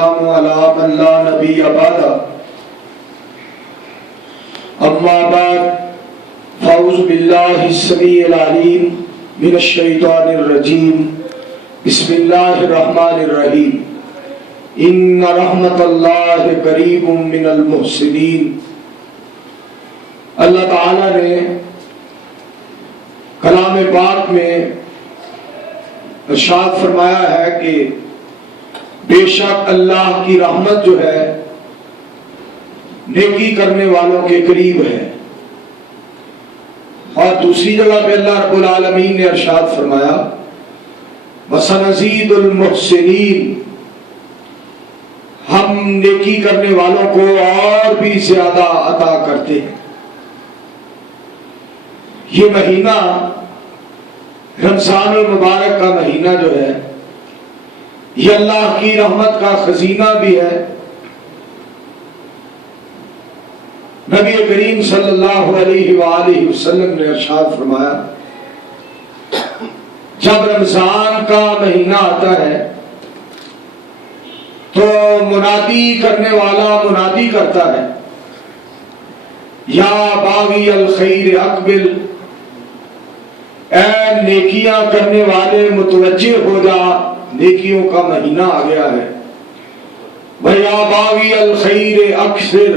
والسلام على من لا نبي بعده اما بعد فاعوذ بالله السميع العليم من الشيطان الرجيم بسم الله الرحمن الرحيم ان رحمت اللہ قریب من المحسنین۔ اللہ تعالیٰ نے کلام پاک میں ارشاد فرمایا ہے کہ بے شک اللہ کی رحمت جو ہے نیکی کرنے والوں کے قریب ہے، اور دوسری جگہ پہ اللہ رب العالمین نے ارشاد فرمایا وَسَنَزِيدُ الْمُحْسِنِينَ، ہم نیکی کرنے والوں کو اور بھی زیادہ عطا کرتے ہیں۔ یہ مہینہ رمضان المبارک کا مہینہ جو ہے یہ اللہ کی رحمت کا خزینہ بھی ہے۔ نبی کریم صلی اللہ علیہ وآلہ وسلم نے ارشاد فرمایا جب رمضان کا مہینہ آتا ہے تو منادی کرنے والا منادی کرتا ہے یا باغی الخیر اقبل، اے نیکیاں کرنے والے متوجہ ہو جا، نیکیوں کا مہینہ آ گیا ہے۔ وَيَا بَاغِيَ الْخَيْرِ أَكْثِرْ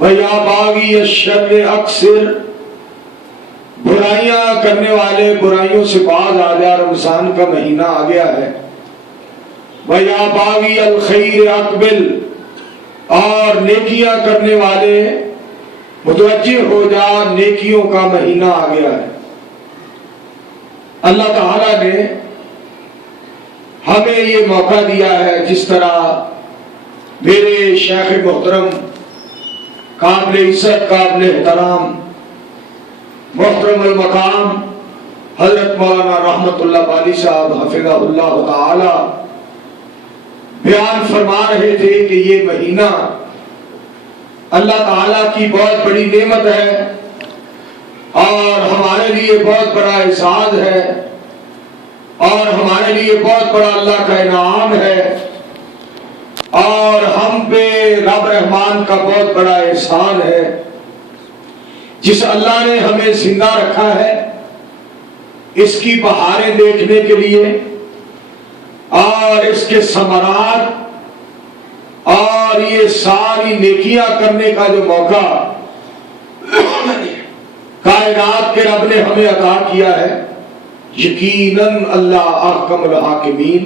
وَيَا بَاغِيَ الشَّرِّ أَكْثِرْ، برائیاں کرنے والے برائیوں سے باز آ جا، رمضان کا مہینہ آ گیا ہے۔ وَيَا بَاغِيَ الْخَيْرِ أَقْبِلْ، اور نیکیاں کرنے والے متوجہ ہو جا، نیکیوں کا مہینہ آ گیا ہے۔ اللہ تعالیٰ نے ہمیں یہ موقع دیا ہے، جس طرح میرے شیخ محترم قابل عزت قابل احترام محترم المقام حضرت مولانا رحمت اللہ بالی صاحب حفظہ اللہ تعالی بیان فرما رہے تھے کہ یہ مہینہ اللہ تعالیٰ کی بہت بڑی نعمت ہے اور ہمارے لیے بہت بڑا اعزاز ہے اور ہمارے لیے بہت بڑا اللہ کا انعام ہے، اور ہم پہ رب رحمان کا بہت بڑا احسان ہے جس اللہ نے ہمیں زندہ رکھا ہے اس کی بہاریں دیکھنے کے لیے اور اس کے ثمرات اور یہ ساری نیکیاں کرنے کا جو موقع کائنات کے رب نے ہمیں عطا کیا ہے۔ یقیناً اللہ احکم الحاکمین،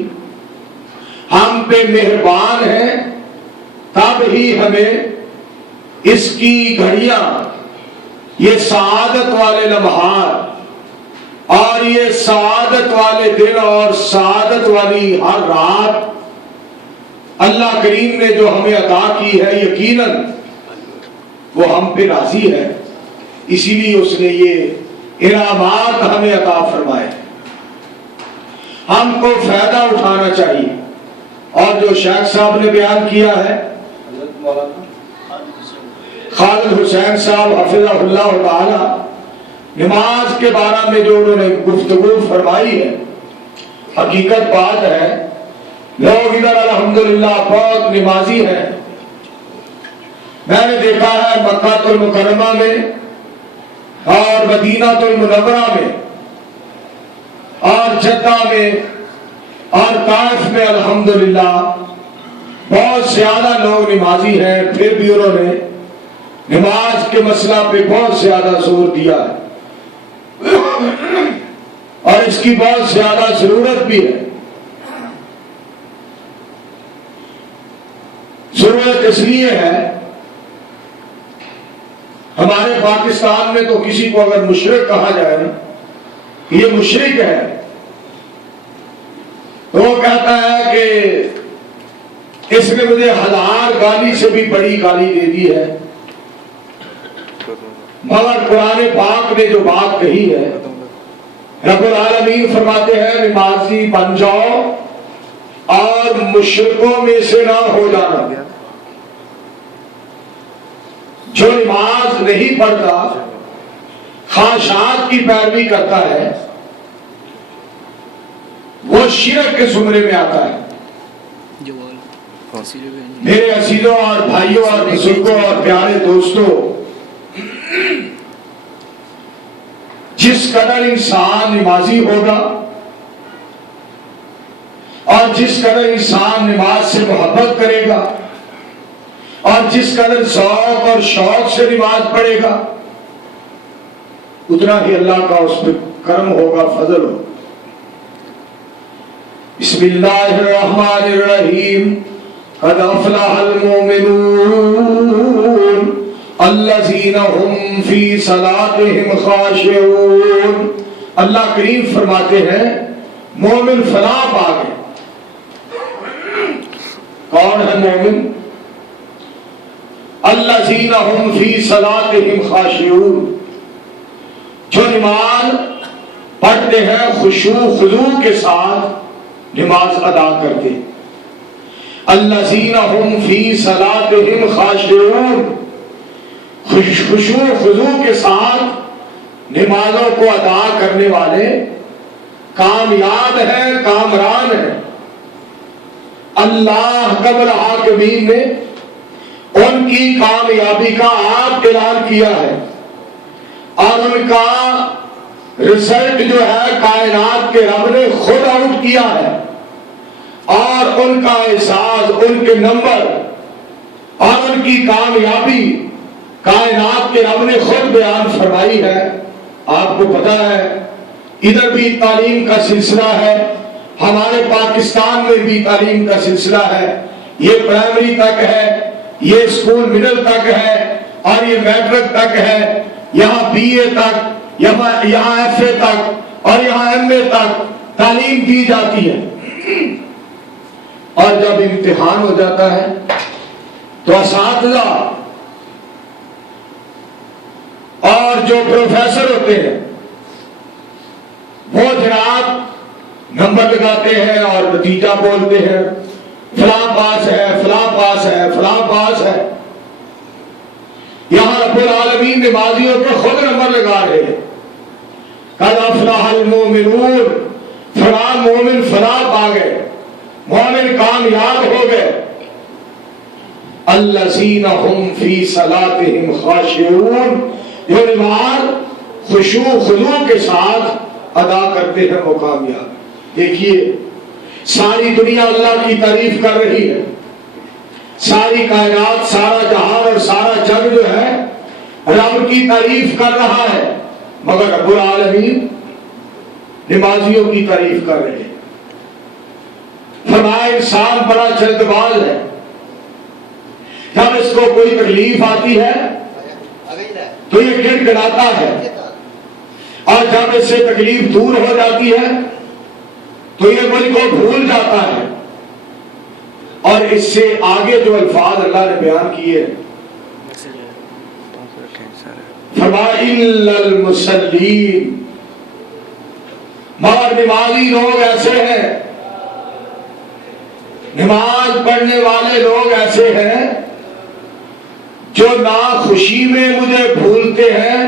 ہم پہ مہربان ہے، تب ہی ہمیں اس کی گھڑیاں، یہ سعادت والے لمحات اور یہ سعادت والے دن اور سعادت والی ہر رات اللہ کریم نے جو ہمیں عطا کی ہے، یقیناً وہ ہم پہ راضی ہے، اسی لیے اس نے یہ انعامات ہمیں عطا فرمائے۔ ہم کو فائدہ اٹھانا چاہیے، اور جو شیخ صاحب نے بیان کیا ہے خالد حسین صاحب حفظہ اللہ تعالی، نماز کے بارے میں جو انہوں نے گفتگو فرمائی ہے، حقیقت بات ہے لوگ ادھر الحمدللہ بہت نمازی ہیں۔ میں نے دیکھا ہے مکہ المکرمہ میں اور مدینہ المنورہ میں اور جدہ میں اور طائف میں الحمدللہ بہت زیادہ لوگ نمازی ہیں، پھر بھی انہوں نے نماز کے مسئلہ پہ بہت زیادہ زور دیا ہے اور اس کی بہت زیادہ ضرورت بھی ہے۔ ضرورت اس لیے ہے، ہمارے پاکستان میں تو کسی کو اگر مشرک کہا جائے نا یہ مشرک ہے، تو وہ کہتا ہے کہ اس نے مجھے 1000 گالی سے بھی بڑی گالی دے دی ہے، مگر قرآن پاک نے جو بات کہی ہے، رب العالمین فرماتے ہیں نمازی بن جاؤ اور مشرکوں میں سے نہ ہو جانا۔ جو نماز نہیں پڑھتا، خواہشات کی پیروی کرتا ہے، وہ شرک کے زمرے میں آتا ہے۔ میرے عزیزوں اور بھائیوں اور بزرگوں اور پیارے دوستوں، جس قدر انسان نمازی ہوگا اور جس قدر انسان نماز سے محبت کرے گا اور جس قدر ذوق اور شوق سے نماز پڑھے گا، اتنا ہی اللہ کا اس پہ کرم ہوگا، فضل ہوگا۔ بسم اللہ الرحمن الرحیم، قد افلح المؤمنون الذین هم فی صلاتهم خاشعون۔ اللہ کریم فرماتے ہیں مومن فلاح پا گئے۔ کون ہے مومن؟ الذین هم فی صلاتهم خاشعون، جو نماز پڑھتے ہیں خشوع خضوع کے ساتھ نماز ادا کرتے ہیں۔ الذین هم فی صلاتهم خاشعون، خشوع خضوع کے ساتھ نمازوں کو ادا کرنے والے کامیاب ہیں، کامران ہیں۔ اللہ قبل حاکمین نے ان کی کامیابی کا آپ اعلان کیا ہے، اور ان کا رزلٹ جو ہے کائنات کے رب نے خود آؤٹ کیا ہے، اور ان کا اعزاز، ان کے نمبر اور ان کی کامیابی کائنات کے رب نے خود بیان فرمائی ہے۔ آپ کو پتا ہے ادھر بھی تعلیم کا سلسلہ ہے، ہمارے پاکستان میں بھی تعلیم کا سلسلہ ہے۔ یہ پرائمری تک ہے، یہ اسکول مڈل تک ہے، اور یہ میٹرک تک ہے، یہاں بی اے تک، یہاں ایف اے تک، اور یہاں ایم اے تک تعلیم دی جاتی ہے۔ اور جب امتحان ہو جاتا ہے تو اساتذہ اور جو پروفیسر ہوتے ہیں وہ جناب نمبر لگاتے ہیں اور نتیجہ بولتے ہیں، فلاں پاس ہے، فلاں پاس ہے، فلاں پاس ہے۔ یہاں رب العالمین نمازیوں کے خود نمبر لگا رہے ہیں۔ قد افلح المؤمنون، فلاں مومن فلاں پا گئے، مومن کامیاب ہو گئے۔ الذین هم فی صلاتهم خاشعون، جو نماز خشوع خضوع کے ساتھ ادا کرتے ہیں وہ کامیاب۔ دیکھیے ساری دنیا اللہ کی تعریف کر رہی ہے، ساری کائنات، سارا جہان اور سارا جگ جو ہے رب کی تعریف کر رہا ہے، مگر رب العالمین نمازیوں کی تعریف کر رہے ہیں۔ فرمایا انسان بڑا جلد باز ہے، جب اس کو کوئی تکلیف آتی ہے تو یہ گڑ گڑاتا ہے، اور جب اس سے تکلیف دور ہو جاتی ہے تو یہ مجھ کو بھول جاتا ہے۔ اور اس سے آگے جو الفاظ اللہ نے بیان کیے فرمایا الا المصلین، مگر نمازی لوگ ایسے ہیں، نماز پڑھنے والے لوگ ایسے ہیں جو نہ خوشی میں مجھے بھولتے ہیں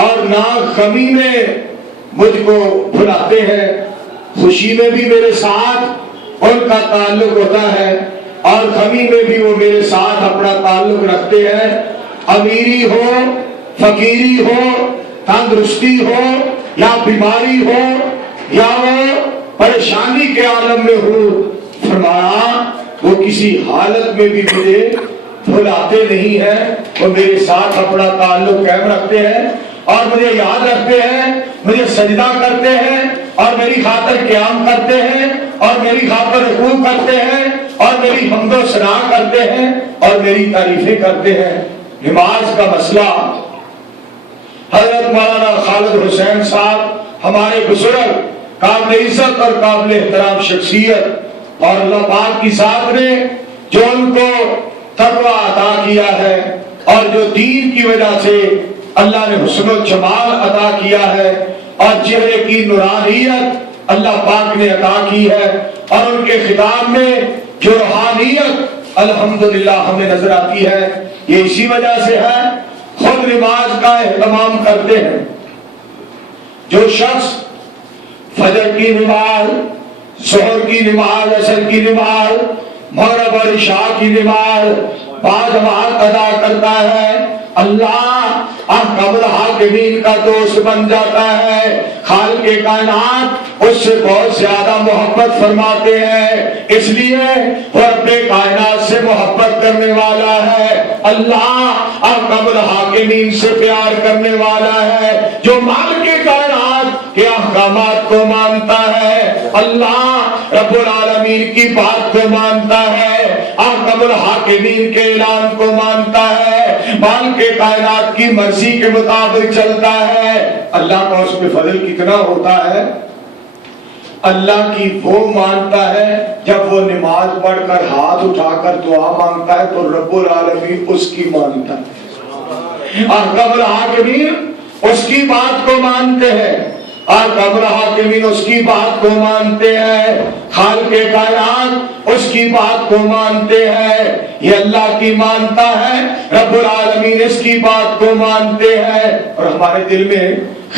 اور نہ غمی میں مجھ کو بھلاتے ہیں۔ خوشی میں بھی میرے ساتھ ان کا تعلق ہوتا ہے اور غمی میں بھی وہ میرے ساتھ اپنا تعلق رکھتے ہیں۔ امیری ہو، فقیری ہو، تندرستی ہو یا بیماری ہو یا وہ پریشانی کے عالم میں ہو، فرمایا وہ کسی حالت میں بھی مجھے بھلاتے نہیں ہیں، وہ میرے ساتھ اپنا تعلق قائم رکھتے ہیں اور مجھے یاد رکھتے ہیں، مجھے سجدہ کرتے ہیں اور میری خاطر قیام کرتے ہیں اور میری خاطر رکوع کرتے ہیں اور میری حمد و ثنا کرتے ہیں اور میری تعریفیں کرتے ہیں۔ نماز کا مسئلہ حضرت مولانا خالد حسین صاحب ہمارے بزرگ، قابل عزت اور قابل احترام شخصیت، اور اللہ پاک کی ذات نے جو ان کو تقویٰ عطا کیا ہے اور جو دین کی وجہ سے اللہ نے حسن و جمال عطا کیا ہے اور چہرے کی نورانیت اللہ پاک نے عطا کی ہے، اور ان کے خطاب میں جو روحانیت الحمدللہ ہمیں نظر آتی ہے، یہ اسی وجہ سے ہے۔ خود نماز کا اہتمام کرتے ہیں۔ جو شخص فجر کی نماز، ظہر کی نماز، عصر کی نماز، مغرب اور عشاء کی نماز باجماعت ادا کرتا ہے، اللہ احکم الحاکمین کا دوست بن جاتا ہے، خالق کائنات اس سے بہت زیادہ محبت فرماتے ہیں، اس لیے وہ اپنے کائنات سے محبت کرنے والا ہے۔ اللہ احکم الحاکمین سے پیار کرنے والا ہے، جو مالک کائنات کے احکامات کو مانتا ہے، اللہ رب العالمین کی بات کو مانتا ہے، احکم الحاکمین کے اعلان کو مانتا ہے، مالک کائنات کی مرضی کے مطابق چلتا ہے۔ اللہ کا اس پہ فضل کتنا ہوتا ہے، اللہ کی وہ مانتا ہے جب وہ نماز پڑھ کر ہاتھ اٹھا کر دعا مانگتا ہے تو رب العالمین اس کی مانتا ہے، احکم الحاکمین اس کی بات کو مانتے ہیں، احکم الحاکمین اس کی بات کو مانتے ہیں، خالق کائنات اس کی بات کو مانتے ہیں، یہ اللہ کی مانتا ہے، رب العالمین اس کی بات کو مانتے ہیں۔ اور ہمارے دل میں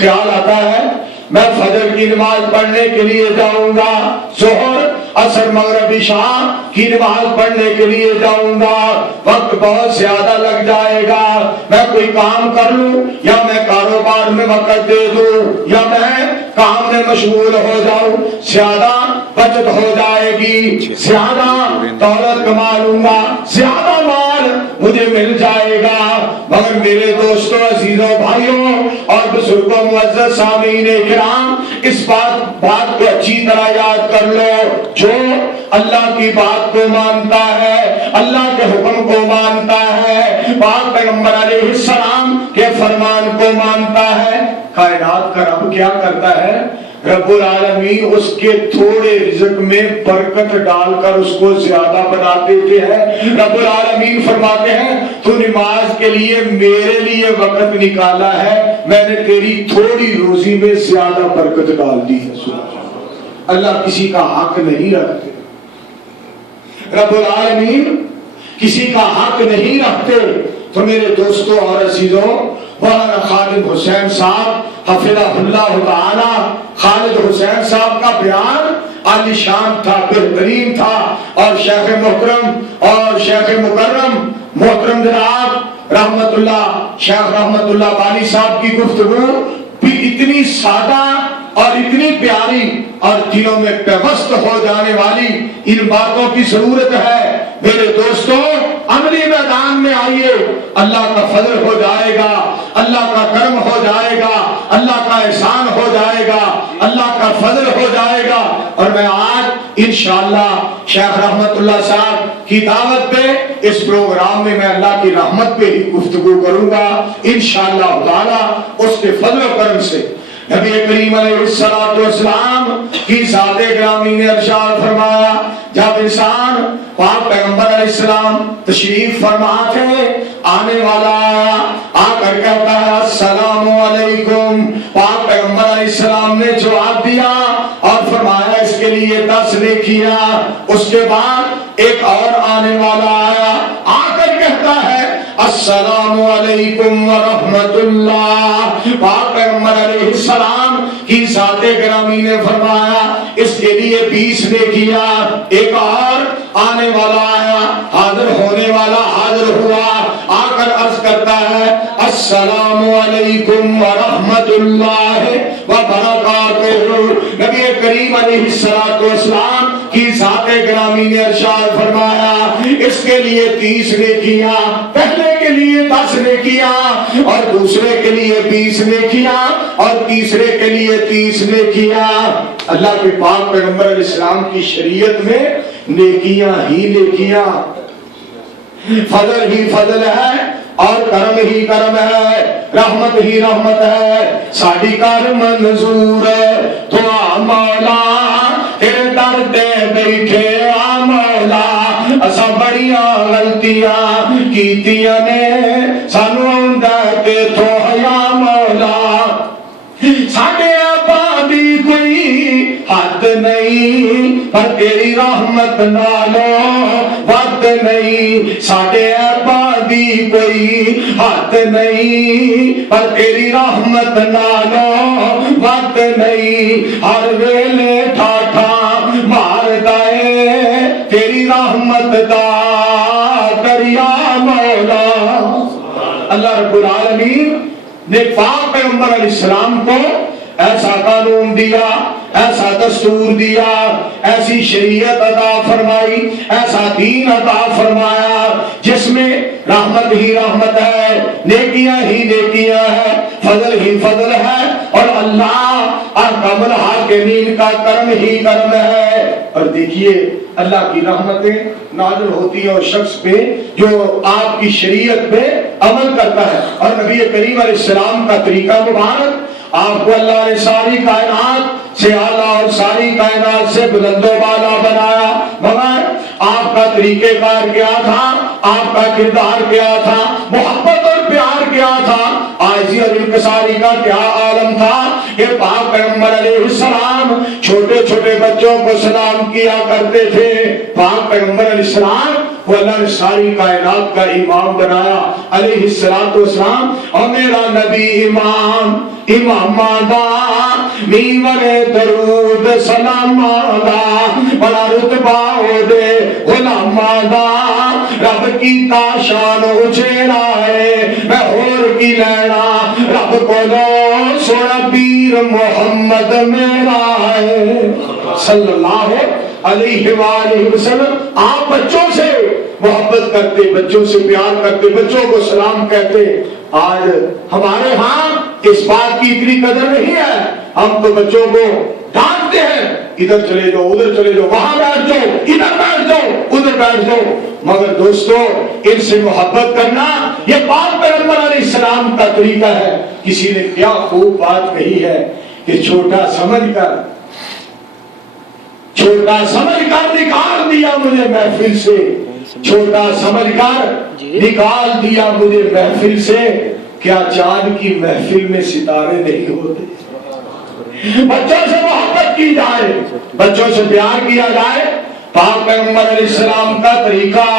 خیال آتا ہے میں فجر کی نماز پڑھنے کے لیے جاؤں گا، ظہر عصر مغرب عشاء کی نماز پڑھنے کے لیے جاؤں گا، وقت بہت زیادہ لگ جائے گا، میں کوئی کام کر لوں یا میں کاروبار میں وقت دے دوں یا میں کام میں مشغول ہو جاؤں، زیادہ بچت ہو جائے گی، زیادہ دولت کما لوں گا، زیادہ مال مجھے مل جائے گا۔ مگر میرے دوستوں، عزیزوں، بھائیوں اور بزرگوں، معزز سامعین کرام، اس بات کو اچھی طرح یاد کر لو، جو اللہ کی بات کو مانتا ہے، اللہ کے حکم کو مانتا ہے، پاک پیغمبر علیہ السلام کے فرمان کو مانتا ہے، کائنات کا رب کیا کرتا ہے؟ رب العالمین اس کے تھوڑے رزق میں برکت ڈال کر اس کو زیادہ بنا دیتے ہیں۔ رب العالمین فرماتے ہیں تو نماز کے لیے میرے لیے وقت نکالا ہے، میں نے تیری تھوڑی روزی میں زیادہ برکت ڈال دی ہے۔ اللہ کسی کا حق نہیں رکھتے، رب العالمین کسی کا حق نہیں رکھتے۔ تو میرے دوستوں اور عزیزوں، مولانا خالد حسین صاحب حفظہ اللہ تعالی، خالد حسین صاحب کا بیان عالی شان تھا، بہترین تھا، اور شیخ محترم اور شیخ مکرم محترم جناب رحمت اللہ شیخ رحمت اللہ بانی صاحب کی گفتگو بھی اتنی سادہ اور اتنی پیاری اور دلوں میں پیوست ہو جانے والی، ان باتوں کی ضرورت ہے۔ میرے دوستوں، عملی میدان میں آئیے، اللہ کا فضل ہو جائے گا، اللہ کا کرم ہو جائے گا، اللہ کا احسان ہو جائے گا، اللہ کا فضل ہو جائے گا۔ اور میں آج انشاءاللہ شیخ رحمت اللہ صاحب کی دعوت پہ اس پروگرام میں اللہ کی رحمت پہ ہی گفتگو کروں گا انشاءاللہ تعالی، اس کے فضل و کرم سے۔ نبی کریم علیہ السلام کی ذات گرامی نے ارشاد فرمایا، جب انسان پاک پیغمبر علیہ السلام تشریف فرما تھے، آنے والا آیا، آ کر کہتا ہے السلام علیکم، پاک پیغمبر علیہ السلام نے جواب دیا اور فرمایا اس کے لیے 10 نے کیا۔ اس کے بعد ایک اور آنے والا آیا، آ کر کہتا ہے السلام علیکم ورحمت اللہ، پاک پیغمبر علیہ السلام کی ذات گرامی نے فرمایا اس کے لیے 20 نے کیا۔ ایک اور آنے والا آیا، حاضر ہونے والا حاضر ہوا، آ کر عرض کرتا ہے السلام علیکم ورحمت اللہ وبرکاتہ۔ نبی کریم علیہ السلام کی ذات گرامی نے ارشاد فرمایا اس کے لیے 30 نے کیا، پہلے کے لیے 10 نے کیا اور دوسرے کے لیے 20 نے کیا اور تیسرے کے لیے 30 نے کیا۔ اللہ کے پاک پیغمبر علیہ السلام کی شریعت میں نیکیاں ہی نیکیاں، فضل ہی فضل ہے اور کرم ہی کرم ہے، رحمت ہی رحمت ہے۔ ساڈی کر منظور دعا مولا، تیرے در تے بیٹھے آ مولا، اساں بڑیاں غلطیاں کیتیاں نے، سانو آندا تے تو حیا مولا، ساڈے آبا دی کوئی حد نہیں پر تیری رحمت نالوں ود نہیں، ساڈے آبا دی کوئی حد نہیں پر تیری رحمت نالوں ود نہیں، ہر ویلے ٹھاٹھا ماردا اے تیری رحمت دا دریا مولا. اللہ رب العالمین نے پاک پیغمبر علیہ السلام کو ایسا قانون دیا، ایسا دستور دیا، ایسی شریعت عطا فرمائی، ایسا دین عطا فرمایا جس میں رحمت ہی رحمت ہے، نیکیاں ہی نیکیاں ہے، فضل ہی فضل ہے، اور اللہ احکم الحاکمین کا کرم ہی کرم ہے. اور دیکھیے اللہ کی رحمتیں نازل ہوتی ہیں اور شخص پہ جو آپ کی شریعت پہ عمل کرتا ہے. اور نبی کریم علیہ السلام کا طریقہ مبارک، آپ کو اللہ نے ساری کائنات سے اعلیٰ اور ساری کائنات سے بلند و بالا بنایا، مگر آپ کا طریقہ کار کیا تھا، آپ کا کردار کیا تھا، محبت اور پیار کیا تھا، عاجزی اور انکساری کا کیا عالم تھا کہ پاک پیغمبر علیہ السلام چھوٹے چھوٹے بچوں کو سلام کیا کرتے تھے. پاک پیغمبر علیہ السلام کو اللہ نے ساری کائنات کا امام بنایا علیہ السلام. اور میرا نبی امام مادا میور درود سلام مادا بڑا رتبہ دے غلام مادا رب کی تاشان اچھیرا ہے میں ہور کی لینا رب کو لو سونا پیر محمد میرا ہے صلی اللہ علیہ وآلہ وسلم. آپ بچوں سے محبت کرتے، بچوں سے پیار کرتے، بچوں کو سلام کہتے. آج ہمارے ہاں اس بات کی اتنی قدر نہیں ہے. ہم تو بچوں کو ڈانٹتے ہیں، ادھر چلے جاؤ، ادھر چلے جاؤ، وہاں بیٹھ جاؤ، ادھر بیٹھ جاؤ، ادھر بیٹھ جاؤ. مگر دوستو ان سے محبت کرنا یہ پاک پیغمبر علیہ السلام کا طریقہ ہے. کسی نے کیا خوب بات کہی ہے کہ چھوٹا سمجھ کر نکال دیا مجھے محفل سے، چھوٹا سمجھ کر نکال دیا مجھے محفل سے. کیا چاند کی محفل میں ستارے نہیں ہوتے؟ بچوں سے محبت کی جائے، بچوں سے پیار کیا جائے. پاک پیغمبر علیہ السلام کا طریقہ،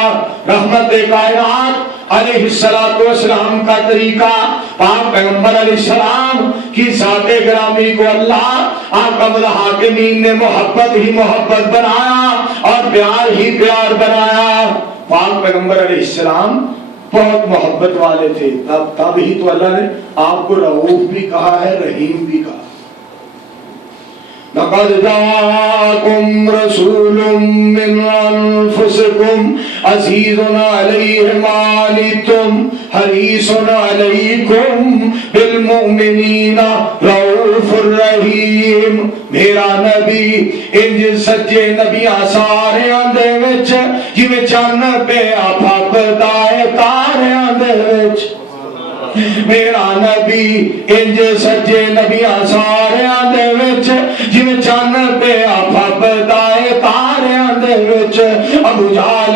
رحمت کائنات علیہ السلام کا طریقہ، پاک پیغمبر علیہ السلام کی ذات گرامی کو اللہ احکم الحاکمین نے محبت ہی محبت بنایا اور پیار ہی پیار بنایا. پاک پیغمبر علیہ السلام بہت محبت والے تھے، تب ہی تو اللہ نے آپ کو رؤوف بھی کہا ہے، رحیم بھی کہا. لقد جاءكم رسول من انفسكم عزيز عليه ما عنتم حريص عليكم بالمؤمنين رؤوف رحيم. میرا نبی انج سچے نبیاں ساریاں دے وچ جویں چن پہ پھپدا ہے تاریاں دے وچ. میرا نبی انج سچے نبیاں ساریاں دے وچ جویں چن پہ پھپدا ہے تاریاں دے وچ. ابو جہل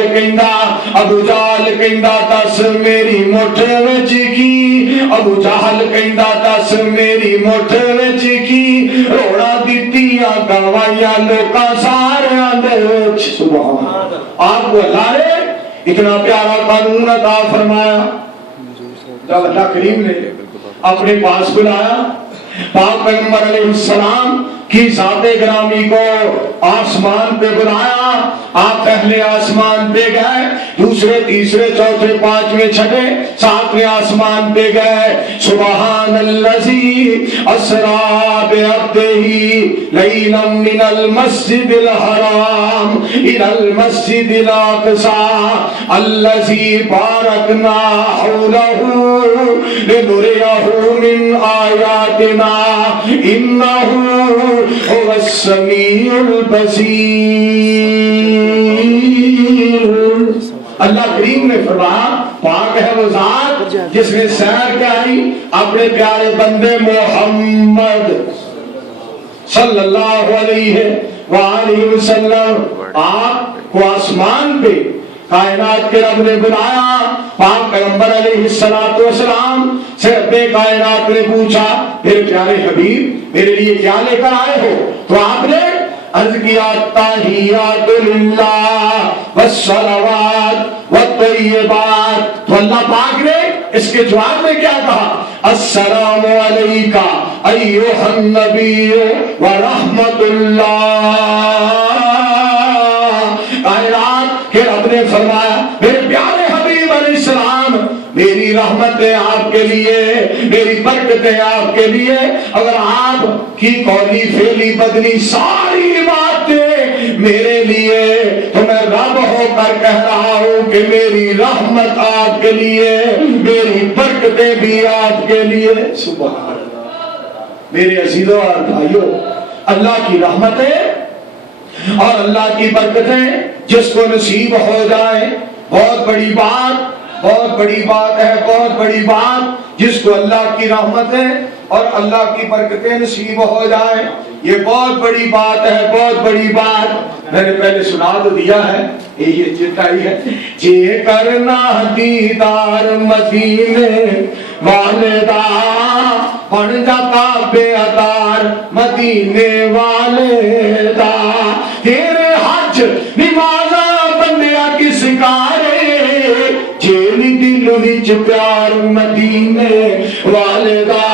کہندا دس میری مٹھ وچ کی، ابو جہل کہندا دس میری مٹھ وچ کی، روڑا دتیاں گوائیاں لوکاں ساریاں دے وچ. سبحان اللہ. آپ کو اللہ نے اتنا پیارا قانون عطا فرمایا. جب اللہ کریم نے اپنے پاس بلایا پاک پیغمبر علیہ السلام کی ذات گرامی کو آسمان پہ بلایا، آپ پہلے آسمان پہ گئے، دوسرے تیسرے چوتھے پانچویں چھٹے ساتویں آسمان پہ گئے. سبحان الذی اسریٰ بعبدہ لیلا من المسجد الحرام الی المسجد الاقصی الذی بارکنا حولہ لنریہ من آیاتنا انہ هو السمیع البصیر. اللہ کریم نے فرمایا پاک ہے وہ ذات جس نے سیر کرائی اپنے پیارے بندے محمد صلی اللہ علیہ وآلہ وسلم. آپ کو آسمان پہ کائنات کے رب نے بلایا. پاک پیغمبر علیہ السلام سے رب کائنات نے پوچھا میرے پیارے حبیب میرے لیے کیا لے کر آئے ہو؟ تو آپ نے عرض کیا تحیات للہ والصلوات والطیبات. تو اللہ پاک نے اس کے جواب میں کیا کہا؟ السلام علیکہ ایھا النبی ورحمت اللہ. میرے پیارے حبیب علیہ السلام میری رحمتیں آپ کے لیے، میری برکتیں آپ کے لیے، اگر آپ کی قولی فعلی بدنی ساری باتیں میرے لیے، تو میں رب ہو کر کہہ رہا ہوں کہ میری رحمت آپ کے لیے، میری برکتیں بھی آپ کے لیے۔ سبحان اللہ۔ میرے عزیزوں اور بھائیوں، اللہ کی رحمتیں اور اللہ کی برکتیں جس کو نصیب ہو جائے، بہت بڑی بات، بہت بڑی بات ہے، بہت بڑی بات۔ جس کو اللہ کی رحمتیں اور اللہ کی برکتیں نصیب ہو جائے، یہ بہت بڑی بات ہے، بہت بڑی بات۔ میں نے پہلے سنا تو دیا ہے، یہ چٹائی ہے، جے کرنا دیدار مدینے والے دا، بن جاتا بے ادار مدینے والے دا، تیرے حج نمازاں بندیا کس کارے، جیلی دل وچ پیار مدینے والے دا،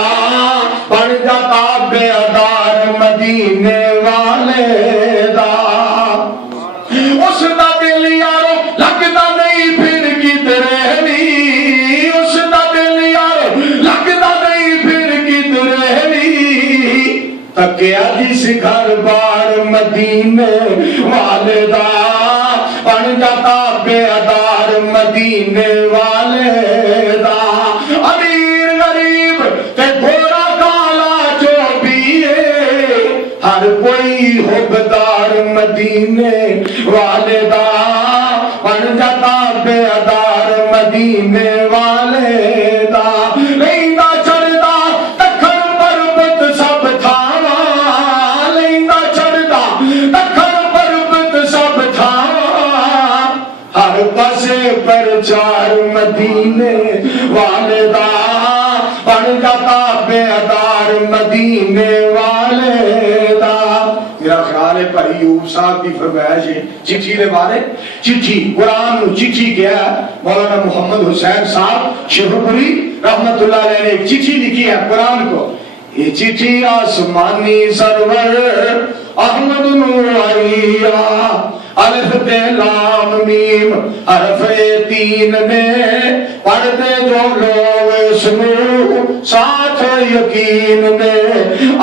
بن جاتا بے ادار مدینے والے دا۔ اس دا دل یارو لگدا نہیں پھر کدھر بھی، اس دا دل یارو لگدا نہیں پھر کدھر بھی، تکیا جس گھر بار مدینے والے دا، بن جاتا بے ادار مدینے والے دا۔ امیر غریب تے گورا کالا جو بھی ہے، ہر کوئی حقدار مدینے والے دا، بن جاتا بے ادار مدینے والے دا۔ لیندا چڑھدا دکھن پربت سب تھاواں، لیندا چڑھدا دکھن پربت سب تھاواں، ہر پاسے پرچار مدینے والے دا، بن جاتا بے ادار مدینے والے دا۔ میرا خیال ہے بھائی ایوب صاحب کی فرمائش ہے چٹھی دے بارے، چٹھی قرآن نو چٹھی کیا مولانا محمد حسین صاحب شیخوپوری رحمت اللہ علیہ نے ایک چٹھی لکھی ہے قرآن کو۔ یہ چٹھی آسمانی سرور احمد نو آئیا، الف تے لام میم حرف تین نے، پڑھتے جو لوگ اسنو ساتھ یقین نے،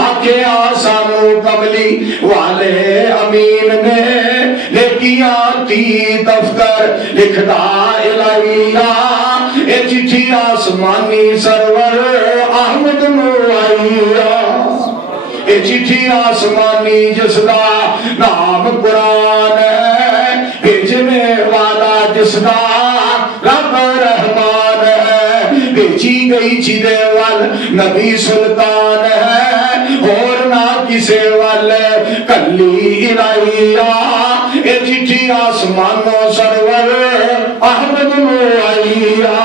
آکے آسانو کملی والے امین نے، لیکیاں تی دفتر لکھتا الہیہ، اے چٹھی آسمانی سرور احمد نو آئیا، اے چٹھی آسمانی جس دا نام قرآن ہے، بھیجنے والا جس دا رب رحمان ہے، بھیجی گئی جدے وال نبی سلطان ہے، اور نہ کسے وال کلی الہیہ، اے چٹھی آسمانوں سرور احمد نو آئیا،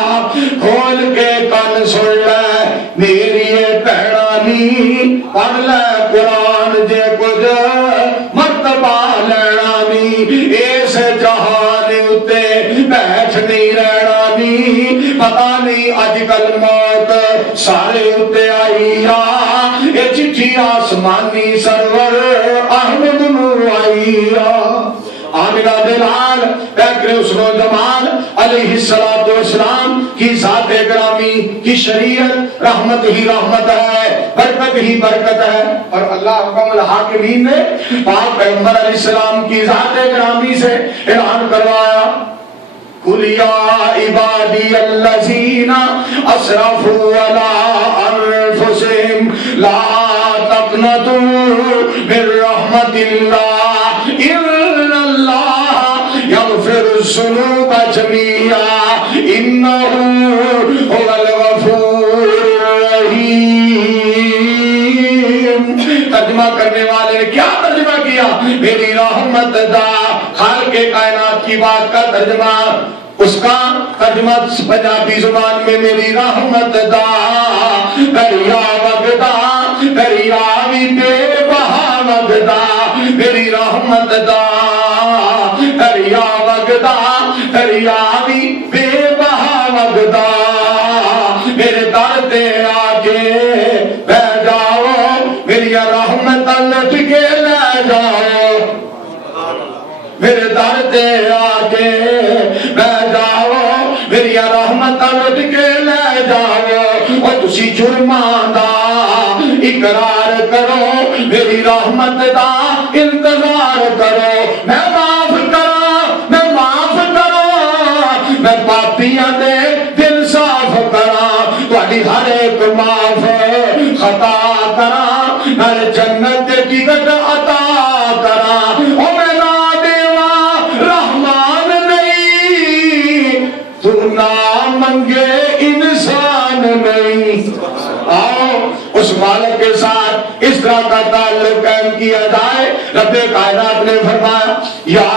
کھول کے کان سن لے میری پہنانی، پڑھ لے قرآن جے کچھ مرتبہ لینا نی، اس جہان اتے بیٹھ نہیں رہنا نی، پتہ نہیں اج کل موت سارے اتے آئی آ، اے چٹھی آسمانی سرور احمد نو آئی آ۔ آمنہ دلال پیکر حسن و جمال علیہ السلام کی ذات گرامی کی شریعت رحمت ہی رحمت ہے، برکت ہی برکت ہے، اور اللہ حکم الحاکمین نے پاک پیغمبر علیہ السلام کی ذات گرامی سے اعلان کروایا، قُلْ يَا عِبَادِيَ الَّذِينَ أَسْرَفُوا عَلَىٰ أَنفُسِهِمْ لَا تَقْنَطُوا مِن رَحْمَةِ اللَّهِ إِنَّ اللَّهَ يَغْفِرُ الذُّنُوبَ جَمِيعًا إِنَّهُ هُوَ الْغَفُورُ الرَّحِيمُ۔ ترجمہ کرنے والے نے کیا ترجمہ کیا؟ میری رحمت دا، خالق کائنات کی بات کا ترجمہ، اس کا ترجمہ پنجابی زبان میں میری رحمت دا، دریا وگدا دریا بھی بے بہا وگدا، میری رحمت دا، دریا وگدا دریا بھی بے بہا وگدا، میرے در تے آ کے بہ جاؤ، میری رحمت لٹ کے لے جاؤ، میرے در تے آ کے بہ جاؤ، اسی جرمان دا اقرار کرو، میری رحمت دا انتظار کرو، میں معاف کرا، میں معاف کرا، میں پاپیاں دے دل صاف کرا، تہاڈی ہر ایک معاف خطا کرا، نال جنت دے ٹکٹ عطا کرا، او میں نہ دیواں رحمان نہیں، تو نہ منگے انسان نہیں۔ آؤ اس مالک کے ساتھ اس طرح کا تعلق قائم کیا جائے۔ رب کائنات نے فرمایا یا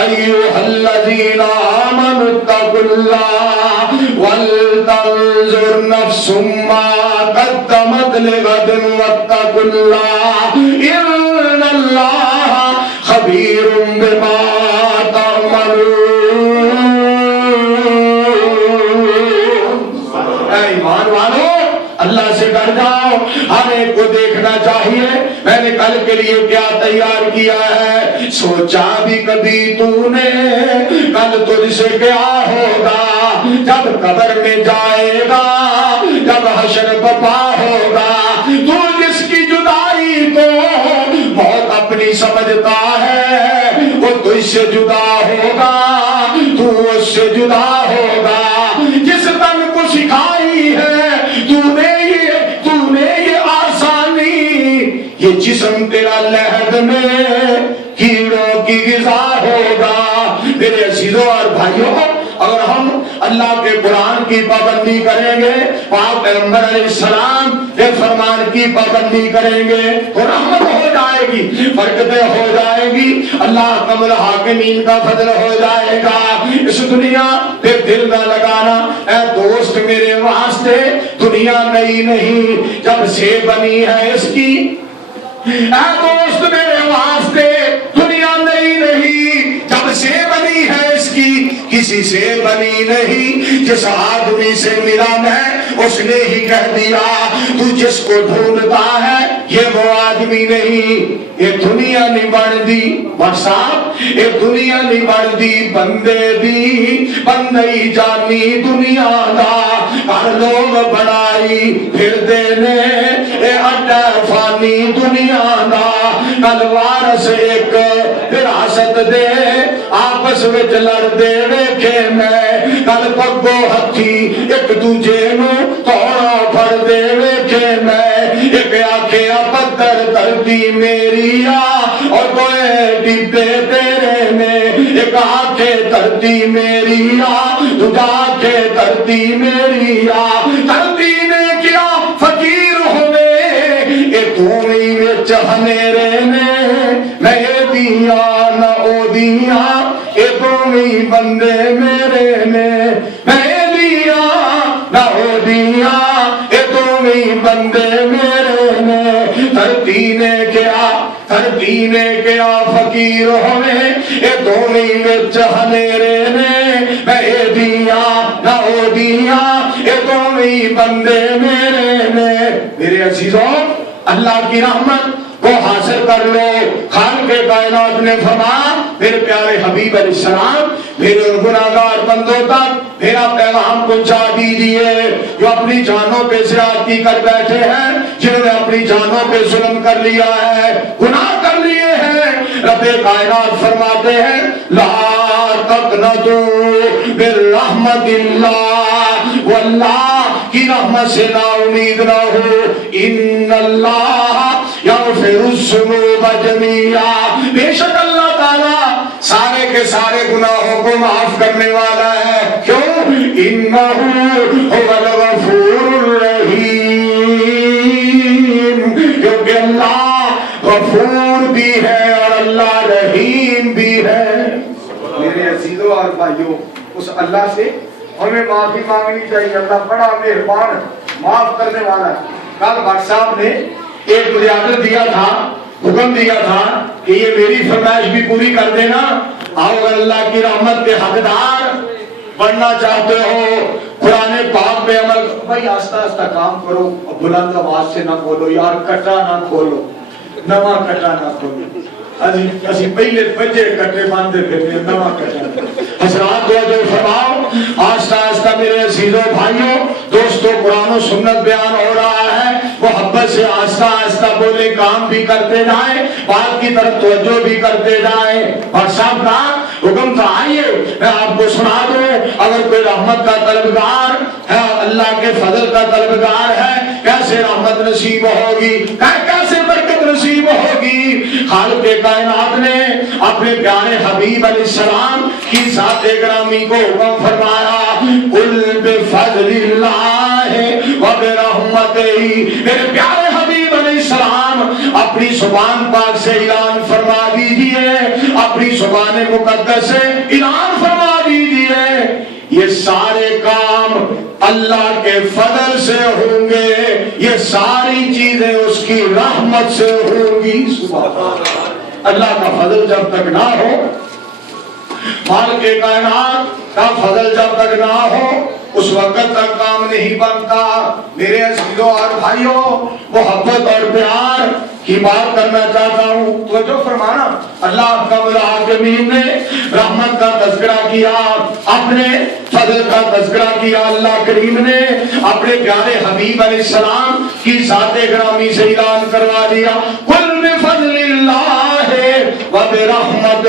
ایھا الذین آمنوا اتقوا اللہ ولتنظر نفس ما قدمت لغد واتقوا اللہ ان اللہ خبیر بما تعملون۔ اے ایمان والو، اللہ سے ڈر جاؤ، ہر ایک کو دیکھنا چاہیے میں نے کل کے لیے کیا تیار کیا ہے۔ سوچا بھی کبھی تو نے کل تجھ سے کیا ہوگا، جب قبر میں جائے گا، جب حشر بپا ہوگا، تو جس کی جدائی کو موت اپنی سمجھتا ہے وہ تجھ سے جدا ہوگا، تو اس سے جدا ہوگا۔ جس تن کو سکھائی ہے تو نے یہ آسانی، یہ جسم تیرا لحد میں کیڑوں کی غذا ہوگا۔ میرے عزیزوں اور بھائیوں، اگر ہم اللہ کے قرآن کی پابندی کریں گے، پاک پیغمبر علیہ السلام کے فرمان کی پابندی کریں گے تو رحمت ہو جائے گی، برکتیں ہو جائے گی، اللہ کمل حاکمین کا فضل ہو جائے گا۔ اس دنیا پہ دل نہ لگانا، اے دوست میرے واسطے دنیا نئی نہیں جب سے بنی ہے اس کی، اے دوست میرے واسطے دنیا نئی نہیں جب سے بنی ہے اس کی، کسی سے بنی نہیں، جس آدمی سے ملا میں اس نے ہی کہہ دیا تو جس کو ڈھونڈتا ہے یہ وہ آدمی نہیں۔ یہ دنیا نہیں بن دی صاحب، یہ دنیا نہیں بن دی بندے دی، بندئی جانی دنیا دا، ہر لوگ بڑائی پھر دینے اے اڈا فانی دنیا دا، کل وارث ایک وراثت دے آپس وچ لڑ دے ویکھے میں، کل پگو ہتھی ایک دوجے نو توڑا پھڑ دے ویکھے میں، ایک آکھے پتھر دھرتی میری اور کوئی ڈبے تیرے میں، ایک آنکھے دھرتی میری تجھا آنکھے دھرتی میری، دھرتی نے کیا فقیر ہوئے اے دومی وچ ہنیرے نے، میں دیا نہ او دیا اے دومی بندے میرے نے، میں دیا نہ او دیا اے دومی بندے میرے نے، دھرتی نے کیا فقیر ہوئے اے دومی وچ ہنیرے نے، میں دیا نہ او دیا اے دومی بندے میرے نے۔ میرے عزیزوں، اللہ کی رحمت کو حاصل کر لو۔ خالق کائنات نے فرمایا میرے پیارے حبیب علیہ السلام میرے گناہگار بندوں تک میرا پیغام پہنچا دیجیے، جو اپنی جانوں پہ زیادتی کر بیٹھے ہیں، جنہوں نے اپنی جانوں پہ ظلم کر لیا ہے، گناہ کر لیے ہیں۔ رب کائنات فرماتے ہیں لا تقنطوا من رحمت اللہ، واللہ کی رحمت سے نا امید نہ ہو، ان اللہ یغفر الذنوب جميعا، بے شک اللہ تعالیٰ سارے کے سارے گناہوں کو معاف کرنے والا ہے۔ کیوں؟ انہ هو الغفور الرحیم، کیونکہ اللہ غفور بھی ہے اور اللہ رحیم بھی ہے۔ میرے عزیزوں اور بھائیوں، اس اللہ سے ہمیں معافی مانگنی چاہیے، اللہ بڑا مہربان معاف کرنے والا ہے۔ کل بھٹ صاحب نے ایک مجھے آرڈر دیا تھا، حکم دیا تھا کہ یہ میری فرمائش بھی پوری کر دینا، آؤ اگر اللہ کی رحمت کے حقدار بننا چاہتے ہو، قرآن پاک پہ عمل، بھائی آہستہ آہستہ کام کرو، بلند آواز سے نہ بولو یار، کٹا نہ کھولو، نواں کٹا نہ کھولو، اسی پہلے بجے کٹے باندھے پھرنے نواں کٹا۔ حضرات توجہ فرماؤ، آہستہ آہستہ میرے عزیز عزیزوں بھائیوں دوستوں قرآن و سنت بیان ہو رہا ہے، محبت سے آہستہ آہستہ بولے، کام بھی کرتے جائیں، بات کی طرف توجہ بھی کرتے جائیں۔ اور صاحب کا حکم تھا آئیے میں آپ کو سنا دوں، اگر کوئی رحمت کا طلبگار ہے، اللہ کے فضل کا طلبگار ہے، کیسے رحمت نصیب ہوگی، کیسے برکت نصیب ہوگی۔ خالق کائنات نے اپنے پیارے حبیب علیہ السلام کی ذات گرامی کو حکم فرمایا، قل بفضل اللہ وبرحمتہ۔ میرے پیارے حبیب علیہ السلام اپنی زبان پاک سے اعلان فرما دیجئے، اپنی زبان مقدس سے اعلان فرما دیجئے، یہ سارے کام اللہ کے فضل سے ہوں گے، یہ ساری چیزیں اس کی رحمت سے ہوں گی۔ اللہ کا فضل جب تک نہ ہو، خالق کائنات کا فضل جب تک نہ ہو، اس وقت تک کام نہیں بنتا۔ میرے عزیزوں اور بھائیوں، محبت اور پیار کی بات کرنا چاہتا ہوں، توجہ فرمانا۔ اللہ کا العالمین نے رحمت کا تذکرہ کیا، اپنے فضل کا تذکرہ کیا، اللہ کریم نے اپنے پیارے حبیب علیہ السلام کی ذات گرامی سے اعلان کروا دیا، قل بفضل اللہ وبرحمتہ۔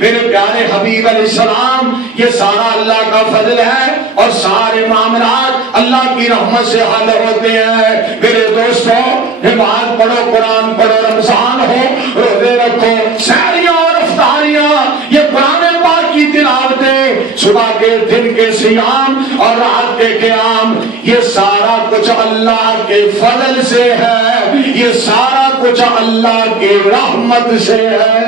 میرے پیارے حبیب علیہ السلام یہ سارا اللہ کا فضل ہے اور سارے معاملات اللہ کی رحمت سے حل ہوتے ہیں۔ میرے دوستوں نماز پڑھو، قرآن پڑھو، رمضان ہو، روزے رکھو، سحریاں اور افطاریاں، یہ قرآن پاک کی تلاوتیں، صبح کے دن کے صیام اور رات کے قیام، یہ سارا کچھ اللہ کے فضل سے ہے، یہ سارا کچھ اللہ کی رحمت سے ہے۔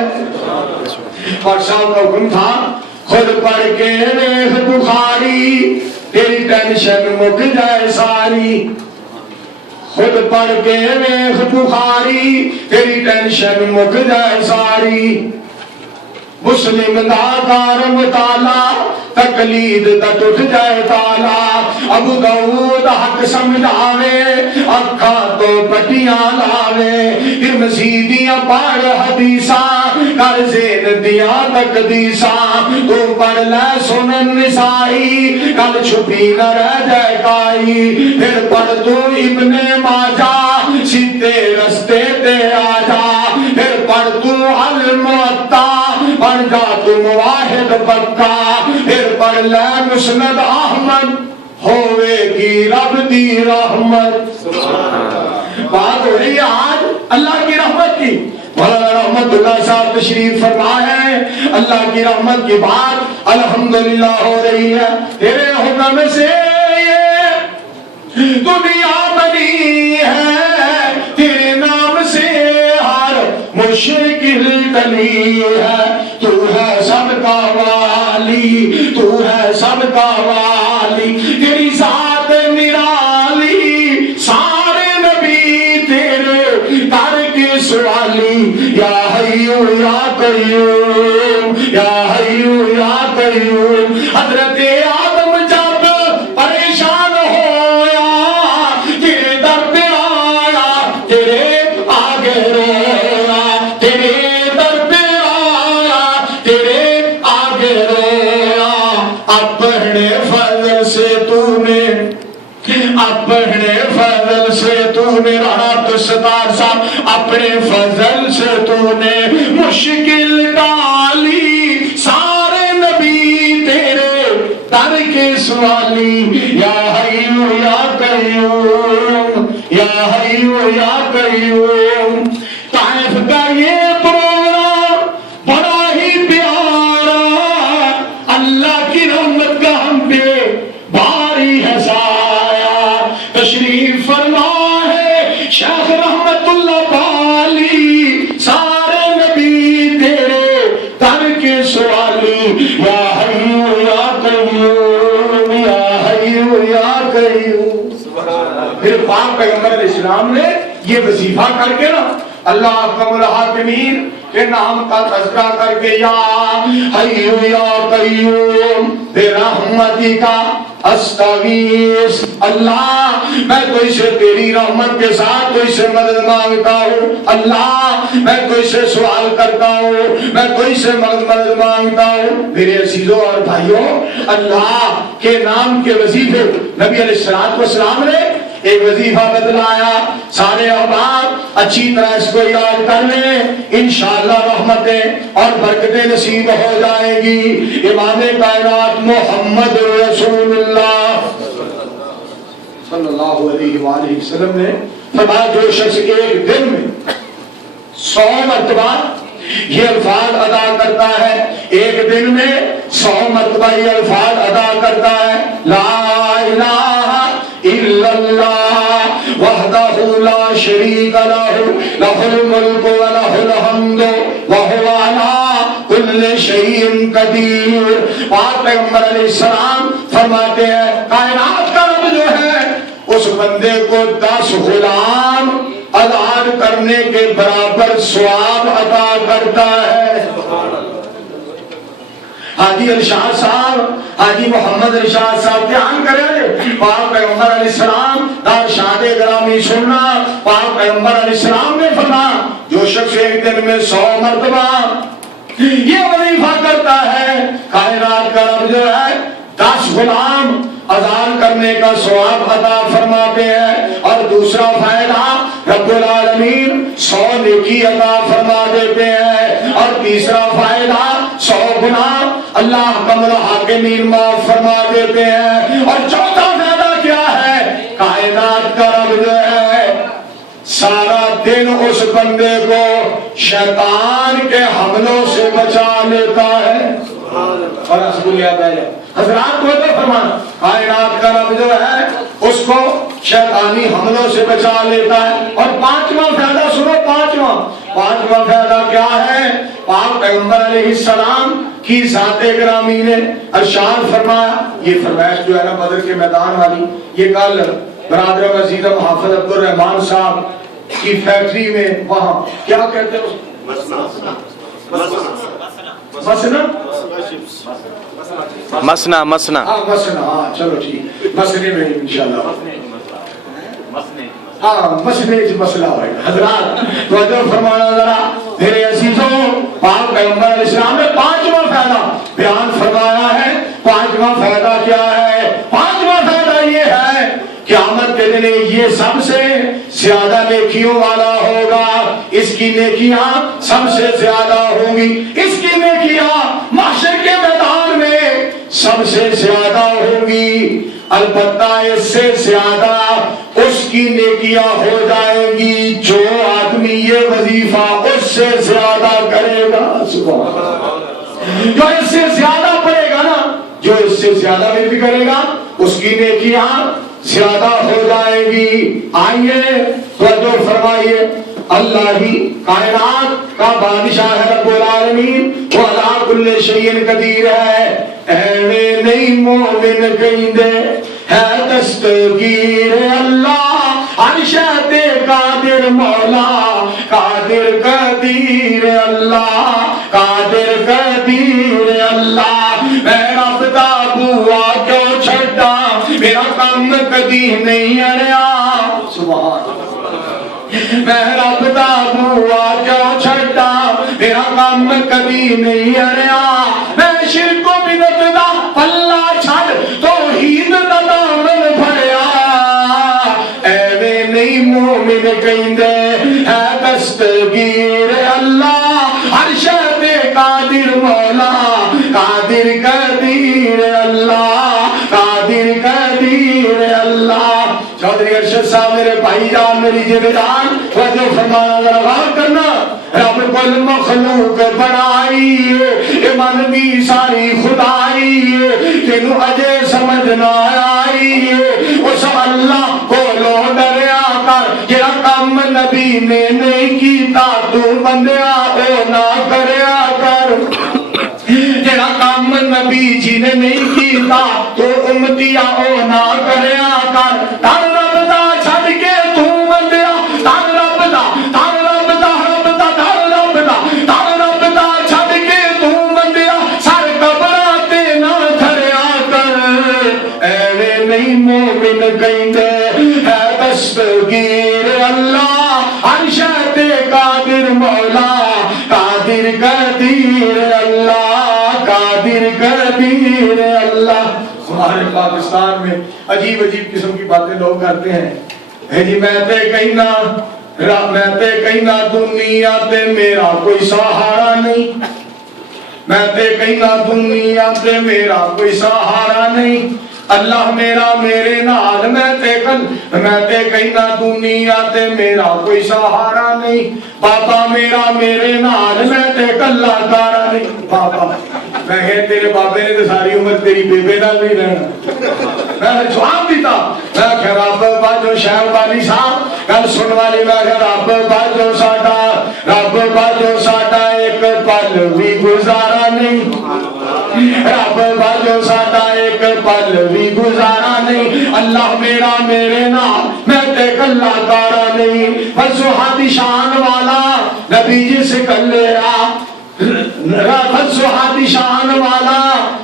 بادشاہ کا حکم تھا، خود پڑھ کے دیکھ بخاری، تیری ٹینشن مک جائے ساری۔ خود پڑھ کے دیکھ بخاری، تیری ٹینشن مک جائے ساری۔ مسلم دا کار مطالعہ، تقلید دا ٹوٹ جائے تالا۔ ابو داؤد حق سمجھاوے، اکھا تو پٹیاں لاوے۔ پھر مسیدیاں پڑھ حدیثاں، کر زین دیاں تقدیساں۔ تو پڑھ لے سنن نسائی، کل چھپی نہ رہ جائے کائی۔ پھر پڑھ تو ابن ماجہ، سیدھے رستے تے آ جا۔ پھر پڑھ تو الموطا، بن جا تم واحد پکا۔ پھر پڑھ لے مسند احمد، ہوئے گی رب دی رحمت۔ بات ہو رہی ہے آج اللہ کی رحمت کی۔ مولانا رحمت اللہ صاحب تشریف فرما ہے، اللہ کی رحمت کی بات الحمدللہ ہو رہی ہے۔ تیرے حکم سے یہ دنیا بنی ہے، تیرے نام سے ہر مشکل ٹلی ہے۔ تو ہے سب کا والی، تو ہے سب کا والی، تیری ذات نرالی، سارے نبی تیرے در کے سوالی۔ یا حیو یا قیوم، یا حیو یا قیوم۔ حضرت آدم جب پریشان ہویا، تیرے در پہ آیا، تیرے آگے رویا۔ تیرے در پہ آیا، تیرے آگے رویا۔ اپنے فضل سے تو نے، اپنے فضل سے تو نے راحت ستار صاحب، اپنے فضل سے تو نے مشکل ڈالی، سارے نبی تیرے در کے سوالی۔ یا حیو یا قیوم، یا حیو یا قیوم۔ طائف کا یہ پروگرام بڑا ہی پیارا، اللہ کی رحمت کا ہم پہ بھاری ہے سایہ۔ تشریف فرما ہے شیخ رحمت اللہ پالی، سارے نبی تیرے در کے سوالی۔ یا حیو یا قیوم، یا حیو یا قیوم۔ پھر پاک پیغمبر علیہ السلام نے یہ وظیفہ کر کے نا اللہ احکم الحاکمین کے نام کا تذکرہ کر کے یا حی یا قیوم برحمتک استغیث، اللہ میں کوئی سے تیری رحمت کے ساتھ کوئی سے مدد مانگتا ہوں، اللہ میں کوئی سے سوال کرتا ہوں، میں کوئی سے مدد مانگتا ہوں۔ میرے عزیزوں اور بھائیوں، اللہ کے نام کے وظیفے نبی علیہ السلام نے ایک وظیفہ بدلایا، سارے احباب اچھی طرح اس کو یاد کر لیں، انشاءاللہ رحمتیں اور برکتیں نصیب ہو جائیں گی۔ امام کائنات محمد رسول اللہ صلی اللہ علیہ وآلہ وسلم نے فرمایا جو شخص ایک دن میں 100 مرتبہ یہ الفاظ ادا کرتا ہے، ایک دن میں 100 مرتبہ یہ الفاظ ادا کرتا ہے، لا الہ الا اللہ وحدہ لا شریک لہ لہ الملک ولہ الحمد وہو علی کل شیء قدیر۔ پاک پیغمبر علیہ السلام فرماتے ہیں کائنات کا رب جو ہے اس بندے کو 10 غلام اذان کرنے کے برابر ثواب عطا کرتا ہے۔ حاجی ارشاد صاحب، حاجی محمد ارشاد صاحب دھیان کریں، پاک پیغمبر علیہ السلام کا ارشاد گرامی سننا۔ پاک پیغمبر علیہ السلام نے فرمایا جو شخص ایک دن میں 100 مرتبہ یہ وظیفہ کرتا ہے، کائنات کا رب جو ہے 10 غلام اذان کرنے کا ثواب عطا فرماتے ہیں، اور دوسرا فائدہ رب العالمین 100 نیکی عطا فرما دیتے ہیں، اور تیسرا فائدہ 100 گناہ اللہ احکم الحاکمین معاف فرما دیتے ہیں، اور چوتھا فائدہ کیا ہے؟ کائنات کا رب جو ہے سارا دن اس بندے کو شیطان کے حملوں سے بچا لیتا ہے۔ اور حضرات کو تو فرمانا کائنات کا رب جو ہے اس کو شیطانی حملوں سے بچا لیتا ہے۔ اور پانچواں فائدہ سنو، پانچواں فائدہ کیا ہے؟ پاک پیغمبر علیہ السلام کی ذات گرامی نے ارشاد فرمایا، یہ فرمائش جو ہے نا بدر کے میدان والی، یہ کل برادر عزیز حافظ عبد الرحمان صاحب کی فیکٹری میں وہاں کیا کہتے ہیں مسنا ہاں چلو ٹھیک، مسنے میں انشاءاللہ مسنے مسئلہ ہوئے۔ حضرات توجہ فرمانا ذرا میرے عزیزوں، پاک پیغمبر علیہ السلام نے 5واں فائدہ بیان فرمایا ہے۔ 5واں فائدہ کیا ہے؟ 5واں فائدہ یہ ہے قیامت کے دن یہ سب سے زیادہ نیکیوں والا ہوگا، اس کی نیکیاں سب سے زیادہ ہوں گی، اس کی نیکیاں محشر کے میدان میں سب سے زیادہ ہوں گی، البتہ اس سے زیادہ اس کی نیکیاں ہو جائیں گی جو آدمی یہ وظیفہ اس سے زیادہ کرے گا۔ سبحان اللہ، جو اس سے زیادہ پڑھے گا نا، جو اس سے زیادہ بھی کرے گا اس کی نیکیاں زیادہ ہو جائے گی۔ آئیے توجہ فرمائیے، اللہ ہی کائنات کا بادشاہ ہے، رب العالمین، وہ علی کل شیء قدیر ہے۔ ایویں نہیں مومن کہندے ہے دستگیر اللہ، ہر شے تے قادر مولا، قادر قدیر اللہ، قادر قدیر اللہ۔ میں رب دا بوا کیوں چھڈا، میرا کام کدی نہیں اڑیا۔ سبحان اللہ، میں رب دا بوا کیوں چھڈا، میرا کام کدی نہیں اڑیا۔ میں شرک و بدعت دا پلہ چھڈ توحید دا دامن پھڑیا۔ ایویں نہیں مومن کہندے ہے دستگیر اللہ، ہر شے تے قادر مولا، قادر قدیر اللہ، قادر قدیر اللہ۔ چودھری ارشد صاحب میرے بھائی جان، میری جیب جان، توجہ فرمانا ذرا غور کرنا۔ رب کل مخلوق بنائی ہے، من بھی ساری خدائی ہے، تینوں اجے سمجھ نہ آئی ہے، اس اللہ کو لو ڈریا کر، جڑا کام نبی نے نہیں کیتا تو بندیا او نہ کریا کر، جڑا کام نبی جی نے نہیں کیتا تو امتیا او نہ کریا کر۔ تن رب دا چھڈ کے تو بندیا، تن رب دا نہیں مومن کہندے ہے دستگیر اللہ عرشت قادر مولا قادر قدیر اللہ قادر قدیر اللہ. ہمارے پاکستان میں عجیب عجیب قسم کی باتیں لوگ کرتے ہیں جی میں تے کہنا دنیا تے میرا کوئی سہارا نہیں میں تے کہنا دنیا تے میرا کوئی سہارا نہیں اللہ میرا میرے نال میں تے کہنا دنیا تے میرا کوئی سہارا نہیں بابا میرا میرے نال میں تے کلا کارا نہیں. بابا میں کہ تیرے بابے نے تو ساری عمر تیری بیبے نال نہیں رہنا. میں نے جواب دیتا میں کہ رب باجو شہر والی صاحب گل سن والی میں کہ رب باجو ساڈا ایک پل بھی گزارا نہیں رب باجو ساڈا ایک پل بھی گزارا نہیں اللہ میرا میرے نال میں تے کلا کارا نہیں. فسبحان شان والا نبی جس کلیا فسبحان شان والا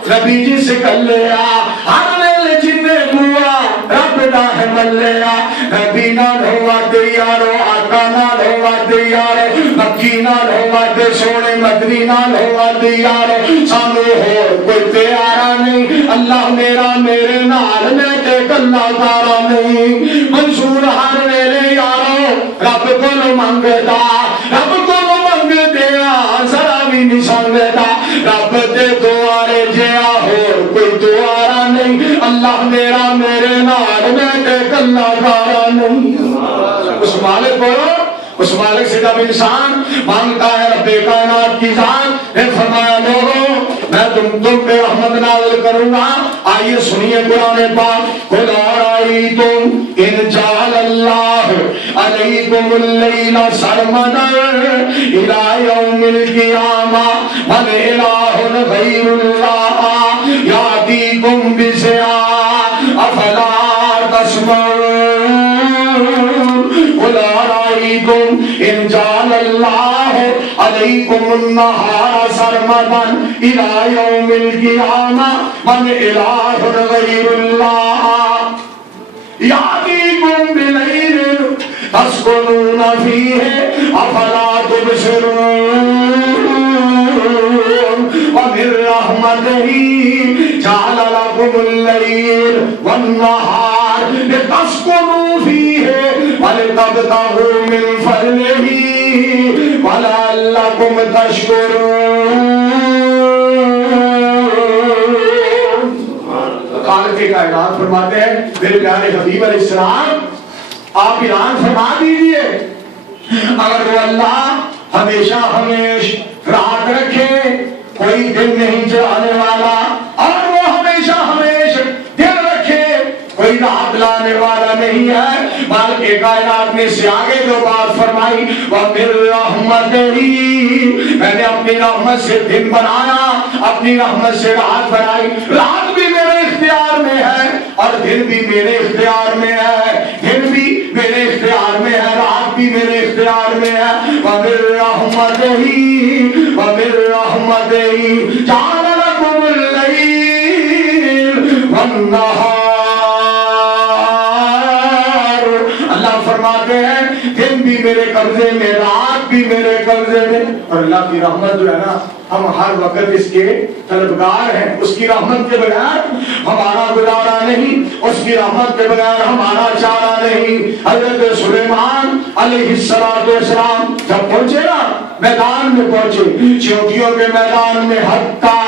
نبی جس کلیا ہر ویلے جنے بوا رب دا ہے ملیا نبی نال ہوا تے یارو آقا نال ہوا تے یارو مکی نال ہوا تے سونے مدنی نال ہوا تے یارو سانو ہور کوئی پیارا نہیں اللہ میرا میرے نال میں تے کلا کارا نہیں. منصور ہر ویلے یارو رب کولوں منگدا رب کولوں منگدیا ذرا بھی نہیں سنگدا رب دے دوارے جیا ہور کوئی دوارا نہیں اللہ میرا میرے نال میں تے کلا کارا نہیں. اس مالک بولو اس مالک سے جب انسان مانگتا ہے رب کائنات کی ذات نے فرمایا لوگوں میں تم پہ رحمت نازل کروں گا. آئیے سنیے قرآن پاک قل ارائیتم ان جعل اللہ علیکم اللیل سرمدا الی یوم القیامہ من الہ غیر اللہ یاتیکم بضیاء افلا تسمعون. قل ارائیتم ان جعل اللہ علیکم النہار سرمدا الی یوم القیامہ من الہ غیر اللہ یاتیکم بلیل تسکنون فیہ افلا تبصرون. ومن رحمتہ جعل لکم اللیل والنہار لتسکنوا فیہ ولتبتغوا من فضلہ ولعلکم تشکرون. خالق کائنات فرماتے ہیں میرے پیارے حبیب علیہ السلام آپ اعلان فرما دیجئے اگر وہ اللہ ہمیشہ ہمیشہ راحت رکھے کوئی دن نہیں چلانے والا اور وہ ہمیشہ ہمیشہ دن رکھے کوئی راحت لانے والا نہیں ہے. مالک کائنات نے سے آگے جو بات فرمائی وَمِن رَحْمَتِهِ میں نے اپنی رحمت سے دن بنایا اپنی رحمت سے رات بنائی. رات بھی میرے اختیار میں ہے اور دن بھی میرے اختیار میں ہے دن بھی میرے اختیار میں ہے رات بھی میرے اختیار میں ہے. وَمِن رَحْمَتِهِ جَعَلَ لَكُمُ اللَّيْلَ وَالنَّهَارَ. فرماتے ہیں دن بھی میرے قبضے میں رات بھی میرے قبضے میں. اور اللہ کی رحمت جو ہے نا ہم ہر وقت اس کے طلبگار ہیں. اس کی رحمت کے بغیر ہمارا گزارا نہیں اس کی رحمت کے بغیر ہمارا چارہ نہیں. حضرت سلیمان علیہ السلام جب پہنچے نا میدان میں پہنچے چیونٹیوں کے میدان میں حتی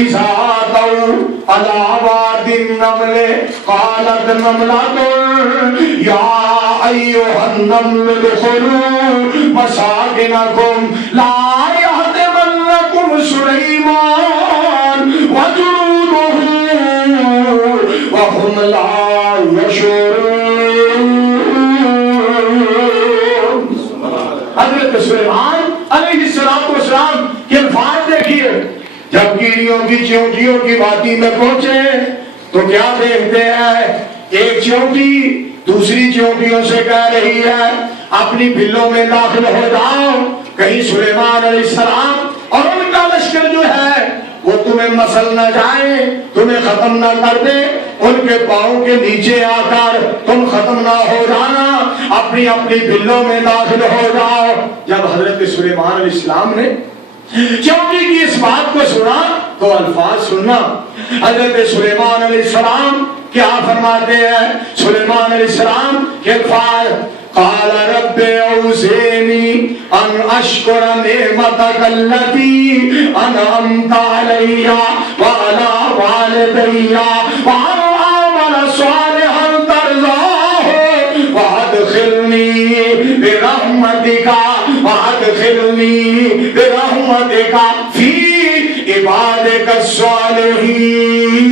اذا اتوا علی وادی النمل قالت نملۃ یا ایھا النمل ادخلوا مساکنکم لا یحطمنکم سلیمان وجنودہ وهم لا یشعرون. حضرت سلیمان علیہ السلام کے الفاظ دیکھیے جب کیڑیوں کی چیونٹیوں کی وادی میں پہنچے تو کیا دیکھتے ہیں ایک چیونٹی دوسری چیونٹیوں سے کہہ رہی ہے اپنی بلوں میں داخل ہو جاؤ کہیں سلیمان علیہ السلام اور ان کا لشکر جو ہے وہ تمہیں مسل نہ جائے تمہیں ختم نہ کر دے. ان کے پاؤں کے نیچے آ کر تم ختم نہ ہو جانا، اپنی اپنی بلوں میں داخل ہو جاؤ۔ جب حضرت سلیمان علیہ السلام نے چونٹی کی اس بات کو سنا تو الفاظ سننا، حضرت سلیمان علیہ السلام کیا فرماتے ہیں؟ سلیمان علیہ السلام کے الفاظ، قال رب اوزعنی ان اشکر نعمتک التی انعمت علی وعلی والدی وان اعمل صالحا ترضاہ وادخلنی برحمتک فی عبادک الصالحین۔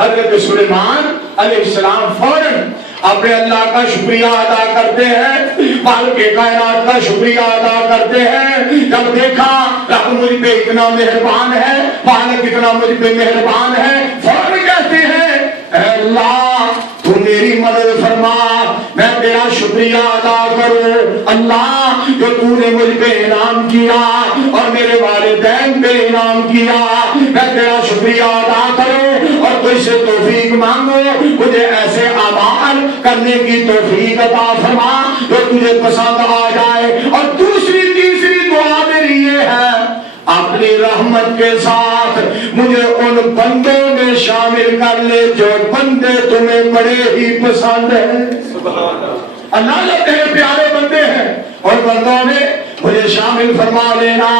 حضرت سلیمان علیہ السلام فوراً اپنے اللہ کا شکریہ ادا کرتے ہیں، مالک کائنات کا شکریہ ادا کرتے ہیں۔ جب دیکھا رب مجھ پہ اتنا مہربان ہے، مالک اتنا مجھ پہ مہربان ہے، فوراً کہتے ہیں اے اللہ تو میری مدد فرما، میں تیرا شکریہ ادا کروں۔ اللہ جو تو نے مجھ پہ انعام کیا اور میرے والدین پہ انعام کیا، میں تیرا شکریہ ادا کروں اور تجھ سے توفیق مانگو، مجھے ایسے اعمال کرنے کی توفیق عطا فرما جو تجھے پسند آ جائے۔ اور دوسری تیسری دعا میری یہ ہے، اپنی رحمت کے ساتھ مجھے ان بندوں میں شامل کر لے جو بندے تمہیں بڑے ہی پسند ہیں۔ اللہ جو تیرے پیارے بندے ہیں اور بندوں میں مجھے شامل فرما لینا۔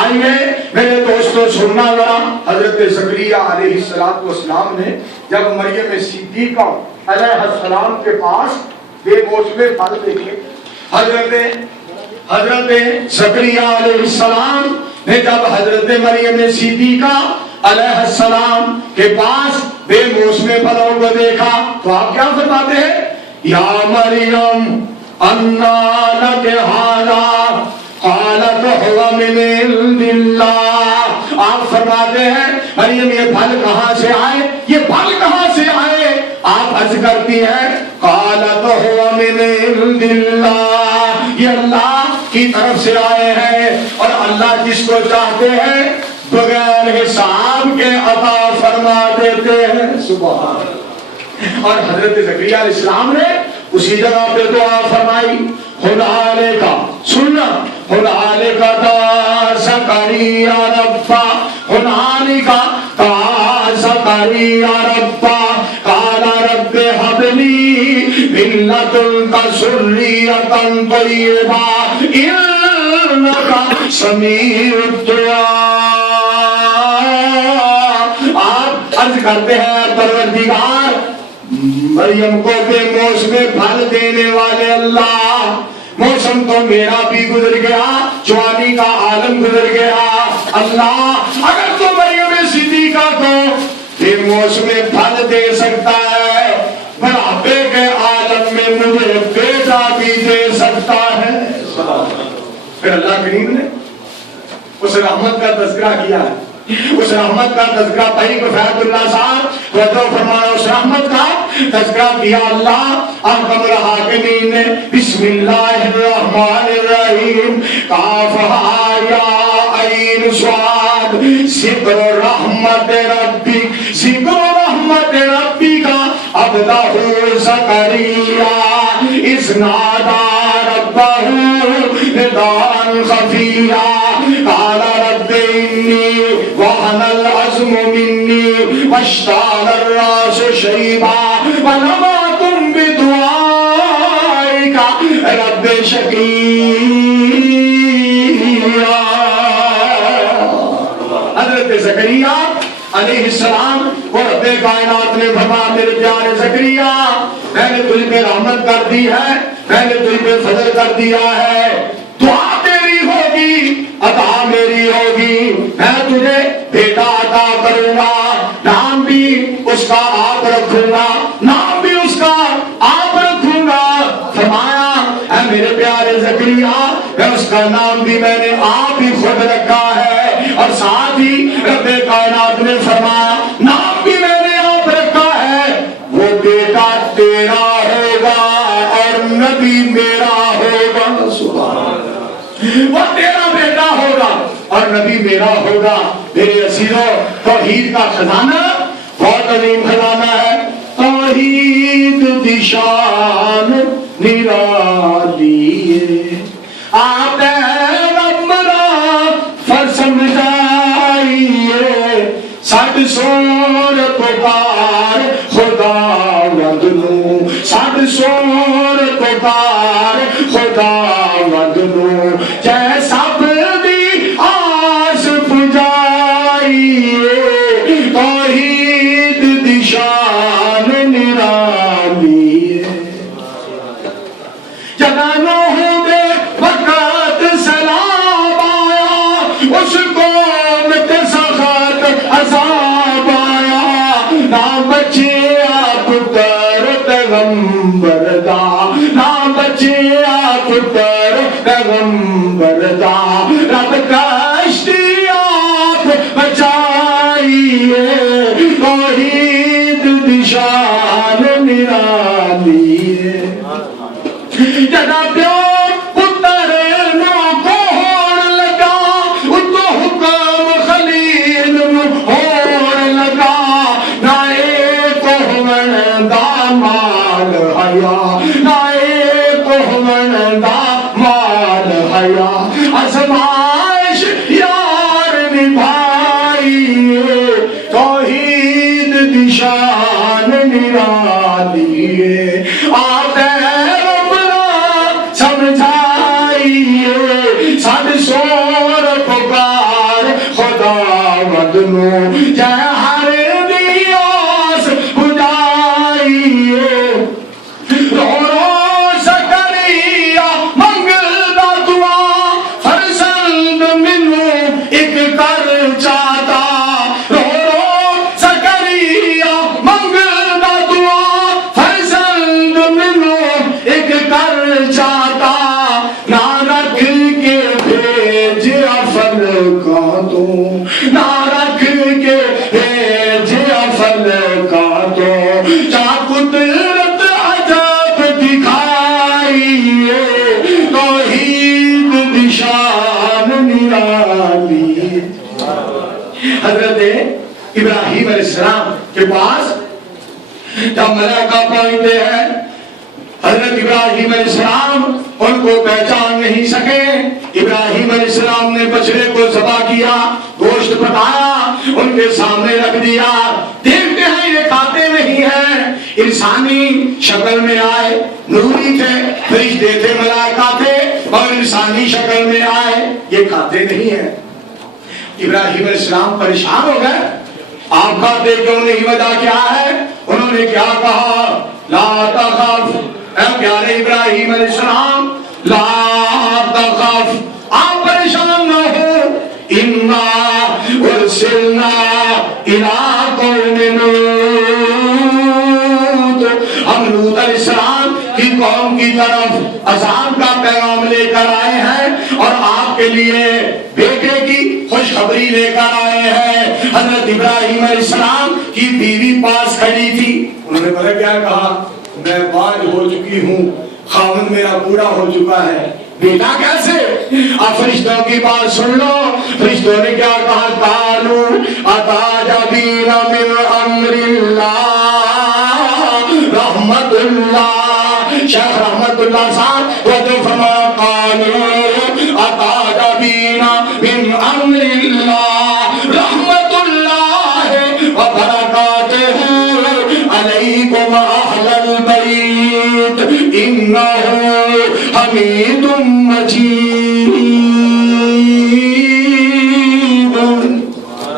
آئیے میرے دوستو سننا ذرا، حضرت زکریا علیہ السلام نے جب مریم صدیقہ علیہ السلام کے پاس بے موسم پھل دیکھے، حضرت زکریا علیہ السلام نے جب حضرت مریم صدیقہ علیہ السلام کے پاس بے موسم پھلوں کو دیکھا تو آپ کیا فرماتے ہیں؟ یا مریم انا لک ھذا قالت هو من عند اللہ۔ آپ فرماتے ہیں مریم یہ پھل کہاں سے آئے، یہ پھل کہاں سے آئے؟ آپ عرض کرتی ہیں قالت هو من عند اللہ، یہ اللہ کی طرف سے آئے ہیں اور اللہ جس کو چاہتے ہیں بغیر حساب کے عطا فرما دیتے ہیں۔ سبحان اللہ۔ اور حضرت زکریا علیہ السلام نے اسی جگہ پہ دعا فرمائی، ہنالک سننا، ہنالک دعا زکریا ربہ، ہنالک دعا زکریا ربہ قال رب هب لي من لدنك ذرية طيبة إنك سميع الدعاء۔ آپ عرض کرتے ہیں پروردگار مریم کو بے موسم پھل دینے والے اللہ، موسم تو میرا بھی گزر گیا، جوانی کا عالم گزر گیا، اللہ اگر تو مریم صدیقہ کو بے موسم پھل دے سکتا ہے، بڑھاپے کے عالم میں مجھے بیٹا بھی دے سکتا ہے۔ پھر اللہ کریم نے اس رحمت کا تذکرہ کیا ہے، اس رحمت کا تذکرہ پہی کو فیض اللہ صاحب وجہ فرمایا، اس رحمت کا تذکرہ کیا اللہ احکم الحاکمین نے۔ بسم اللہ الرحمن الرحیم، کافہا یا عین صاد، ذکر رحمت ربی، ذکر رحمت ربی کا عبدہ زکریا اذ نادى ربه نداء خفيا قال رب إني وهن العظم مني واشتعل الرأس شيبا ولم أكن بدعائك رب شقيا۔ حضرت زکریا علیہ السلام کو رب کائنات نے فرمایا میرے پیارے زکریا میں نے تجھ پہ رحمت کر دی ہے، میں نے تجھ پہ فضل کر دیا ہے، دعا تیری ہوگی عطا میری ہوگی، میں تجھے بیٹا عطا کروں گا، نام بھی اس کا آپ رکھوں گا، نام بھی اس کا آپ رکھوں گا۔ فرمایا اے میرے پیارے زکریا میں اس کا نام بھی میں نے آپ ہی خود رکھا ہے، اور ساتھ ہی رب کائنات نے فرمایا نام بھی میں نے آپ رکھا ہے، وہ بیٹا تیرا ہوگا اور نبی میرا ہوگا۔ سبحان اللہ، وہ تیرا بیٹا ہوگا اور نبی میرا ہوگا۔ میرے عزیزوں توحید کا خزانہ بہت عظیم خزانہ ہے. توحید دی شان نرالی آپ ربنا فر سمجھائیے سڈ سور پکار خدا وند نو سڈ سور پکار خدا وند نو جے سب دی آس پجائیے توحید دی شان نرالی جنانوں دے وقت سلام آیا اس قوم تے سخت عذاب آیا نہ بچیا پتر پیغمبر دا نہ بچیا پتر پیغمبر دا رب کشتی آپ بچائیے توحید دی شان نرالی جدا پیو پتر نو کون لگا اتو حکم خلیل نو ہون لگا نہ ایک ہون دا مال حیا نہ ایک ہون دا مال حیا ازمائش یار نبھائیے توحید دی شان نرالی آپ سڈ سور پکار خدا وند نو جے ہر دی آس بجائیے رو رو زکریا منگدا دعا فرزند مینوں ایک کر چاہتا رو رو زکریا منگدا دعا فرزند مینوں ایک کر چاہتا نہ رکھ کے بھیجیا فلکاں تو نہ رکھ کے بھیجیا فلکاں تو چا قدرت عجب دکھائیے توحید دی شان نرالی. حضرت ابراہیم علیہ السلام کے پاس جب ملائکہ پہنچتے ہیں حضرت ابراہیم علیہ السلام ان کو پہچان نہیں سکے. ابراہیم علیہ السلام نے بچڑے کو ذبح کیا گوشت پکایا ان کے سامنے رکھ دیا. دیکھتے ہیں یہ کھاتے نہیں ہیں. انسانی شکل میں آئے نوری تھے فرشتے تھے ملائکہ تھے اور انسانی شکل میں آئے یہ کھاتے نہیں ہیں. ابراہیم علیہ السلام پریشان ہو گئے آپ کھاتے کیوں نہیں وجہ کیا ہے. انہوں نے کیا کہا لا تخف اے پیارے ابراہیم علیہ السلام لا تخف آپ پریشان نہ ہو انا ارسلنا الی قوم لوط ہم لوط علیہ السلام کی قوم کی طرف عذاب کا پیغام لے کر آئے ہیں اور آپ کے لیے بیٹے کی خوشخبری لے کر آئے ہیں. حضرت ابراہیم علیہ السلام کی بیوی پاس کھڑی تھی. انہوں نے بڑا کیا کہا میں باج ہو چکی ہوں خاوند میرا پورا ہو چکا ہے بیٹا کیسے. اب فرشتوں کی بات سن لو. فرشتوں نے کیا کہا قالوا اتعجبین من امر اللہ رحمت اللہ. شیخ رحمت اللہ صاحب وہ جو فرما قالوا اتعجبین من امر اللہ رحمت اللہ وبرکاتہ علیکم اہل البیت انہ حمید مجید.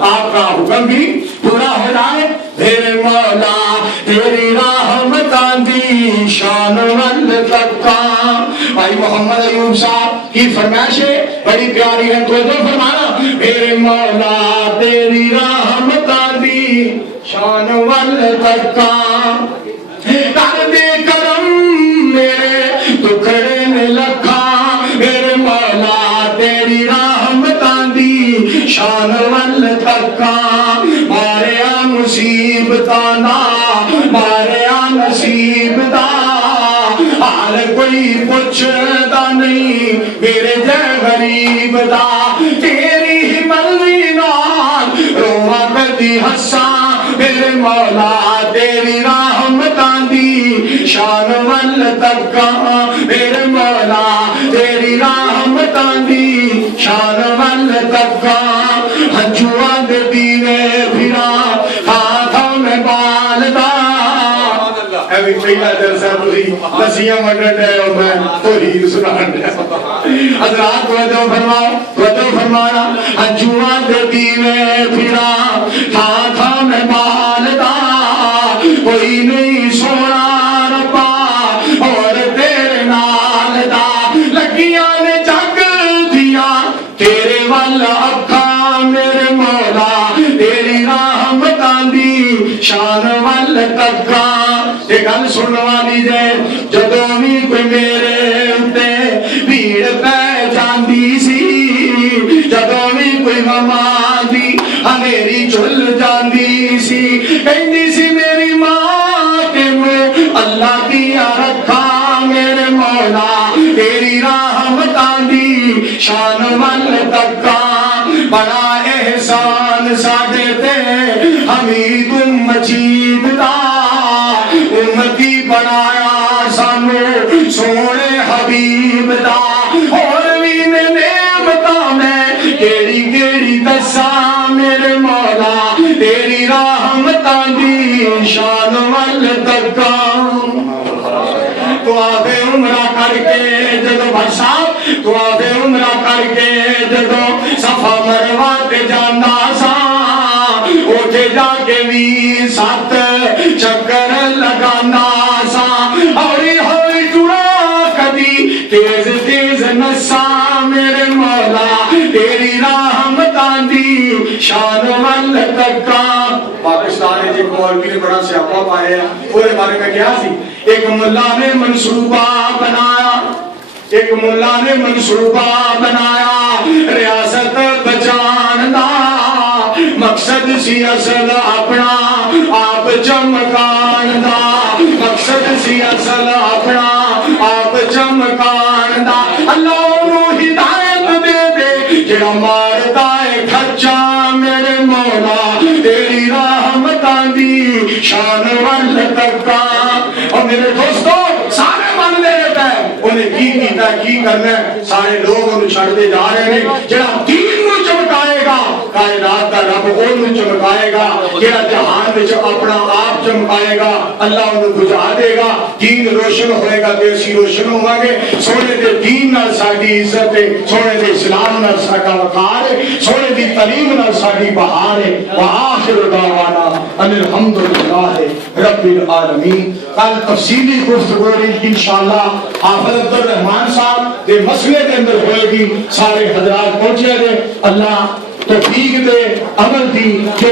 آپ کا حکم بھی پورا ہو جائے. میرے مولا تیری رحمتاں دی شان ول تکا. بھائی محمد ایوب صاحب کی فرمائشیں بڑی پیاری ہیں تو فرمانا میرے مولا تیری رحمتاں دی شان ول تکا. کر دے کرم میرے دکھڑے میں لکھا میرے مولا تیری رحمتاں دی شان ول تکا. ماریا مصیبتاں نا ماریا مصیبتاں حال کوئی پوچھدا نہیں میرے جے غریب دا. تیری ہی مرضی نال روواں کدی ہساں میرے مولا تیری رحمتاں دی شان ول تکاں میرے مولا تیری رحمتاں دی شان ول تکاں ہنجواں دے دیوے پھرا ہاتھاں میں بالدا اے بھی پہلا جلسہ تسی نسیاں منڈن دے ہو میں توحید سنان دے حضرات توجہ فرمانا ہنجواں دے دیوے پھرا ہاتھاں میں بالدا کوئی نہیں سونا ربا اور تیرے نال دا لگیاں نے جگ دیا تیرے والا اکھاں میرے مولا تیری رحمتاں دی شان ول تکاں یہ گل سننے والی جے جدوں بھی کوئی میرے اُتے بھیڑ پہ جاندی سی جدوں بھی کوئی غماں دی ہنیری چل جاندی سی کہندی سی میری ماں کے منہ اللہ دیا رکھا میرے مولا تیری رحمتاں دی شان ول تکاں بڑا احسان ساڈے تے حمید مجید دا امتی بنایا سانو سونے حبیب دا اور بھی نعمتاں میں کیڑی کیڑی دساں میرے مولا تیری رحمتاں دی شان ول تکاں تو آفے عمرہ کر کے جدو بھائی صاحب تو آفے عمرہ کر کے جدو صفا مروہ تے جانا سا اوٹھے جا کے بھی سات چکر لگانا سا ہوئی ہوئی ٹرا کدی تیز تیز نسا میرے مولا تیری رحمتاں دی شان ول تکاں پاکستان جی مولوی نے بڑا سیاپا پایا وہ بارے میں کیا سی ایک ملا نے منصوبہ بنایا ایک ملا نے منصوبہ بنایا ریاست بچان دا مقصد سی اصل اپنا آپ چمکان دا مقصد سی اصل اپنا آپ چمکان دا اللہ انہوں ہدایت دے دے جڑا ماردا ہے کھچا میرے مولا تیری رحمتاں دی شان ول تکاں اور میرے دوستو سارے من لے رہتا ہے انہیں کی کیتا کی کرنا ہے سارے لوگ انہوں چھڑتے جا رہے ہیں جڑا دین نو چمکائے گا کائنات کا رب انہوں چمکائے گا جڑا جہان وچ اپنا آپ چمکائے گا اللہ انہوں بجھا دے گا دین روشن ہوئے گا تے اسی روشن ہوں گے سونے دے دین نال ساڈی عزت ہے سونے دے اسلام نال ساڈا وقار ہے سونے دی تعلیم نال ساڈی بہار ہے وآخر دعوانا ان الحمدللہ رب العالمین کل تفصیلی گفتگو انشاءاللہ حافظ عبدالرحمان صاحب دے مسئلے کے اندر ہوئے گی سارے حضرات پہنچے گے اللہ توفیق دے عمل دی جو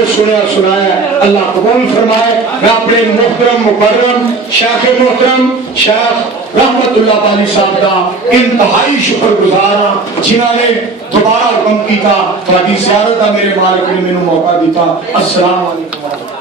سنایا اللہ قبول فرمائے میں اپنے محترم مکرم شیخ محترم شیخ رحمت اللہ تعالی صاحب کا انتہائی شکر گزارا جنہوں نے دوبارہ حکم کیتا تھوڑی زیارت میرے مالک نے مینوں موقع دیتا السلام علیکم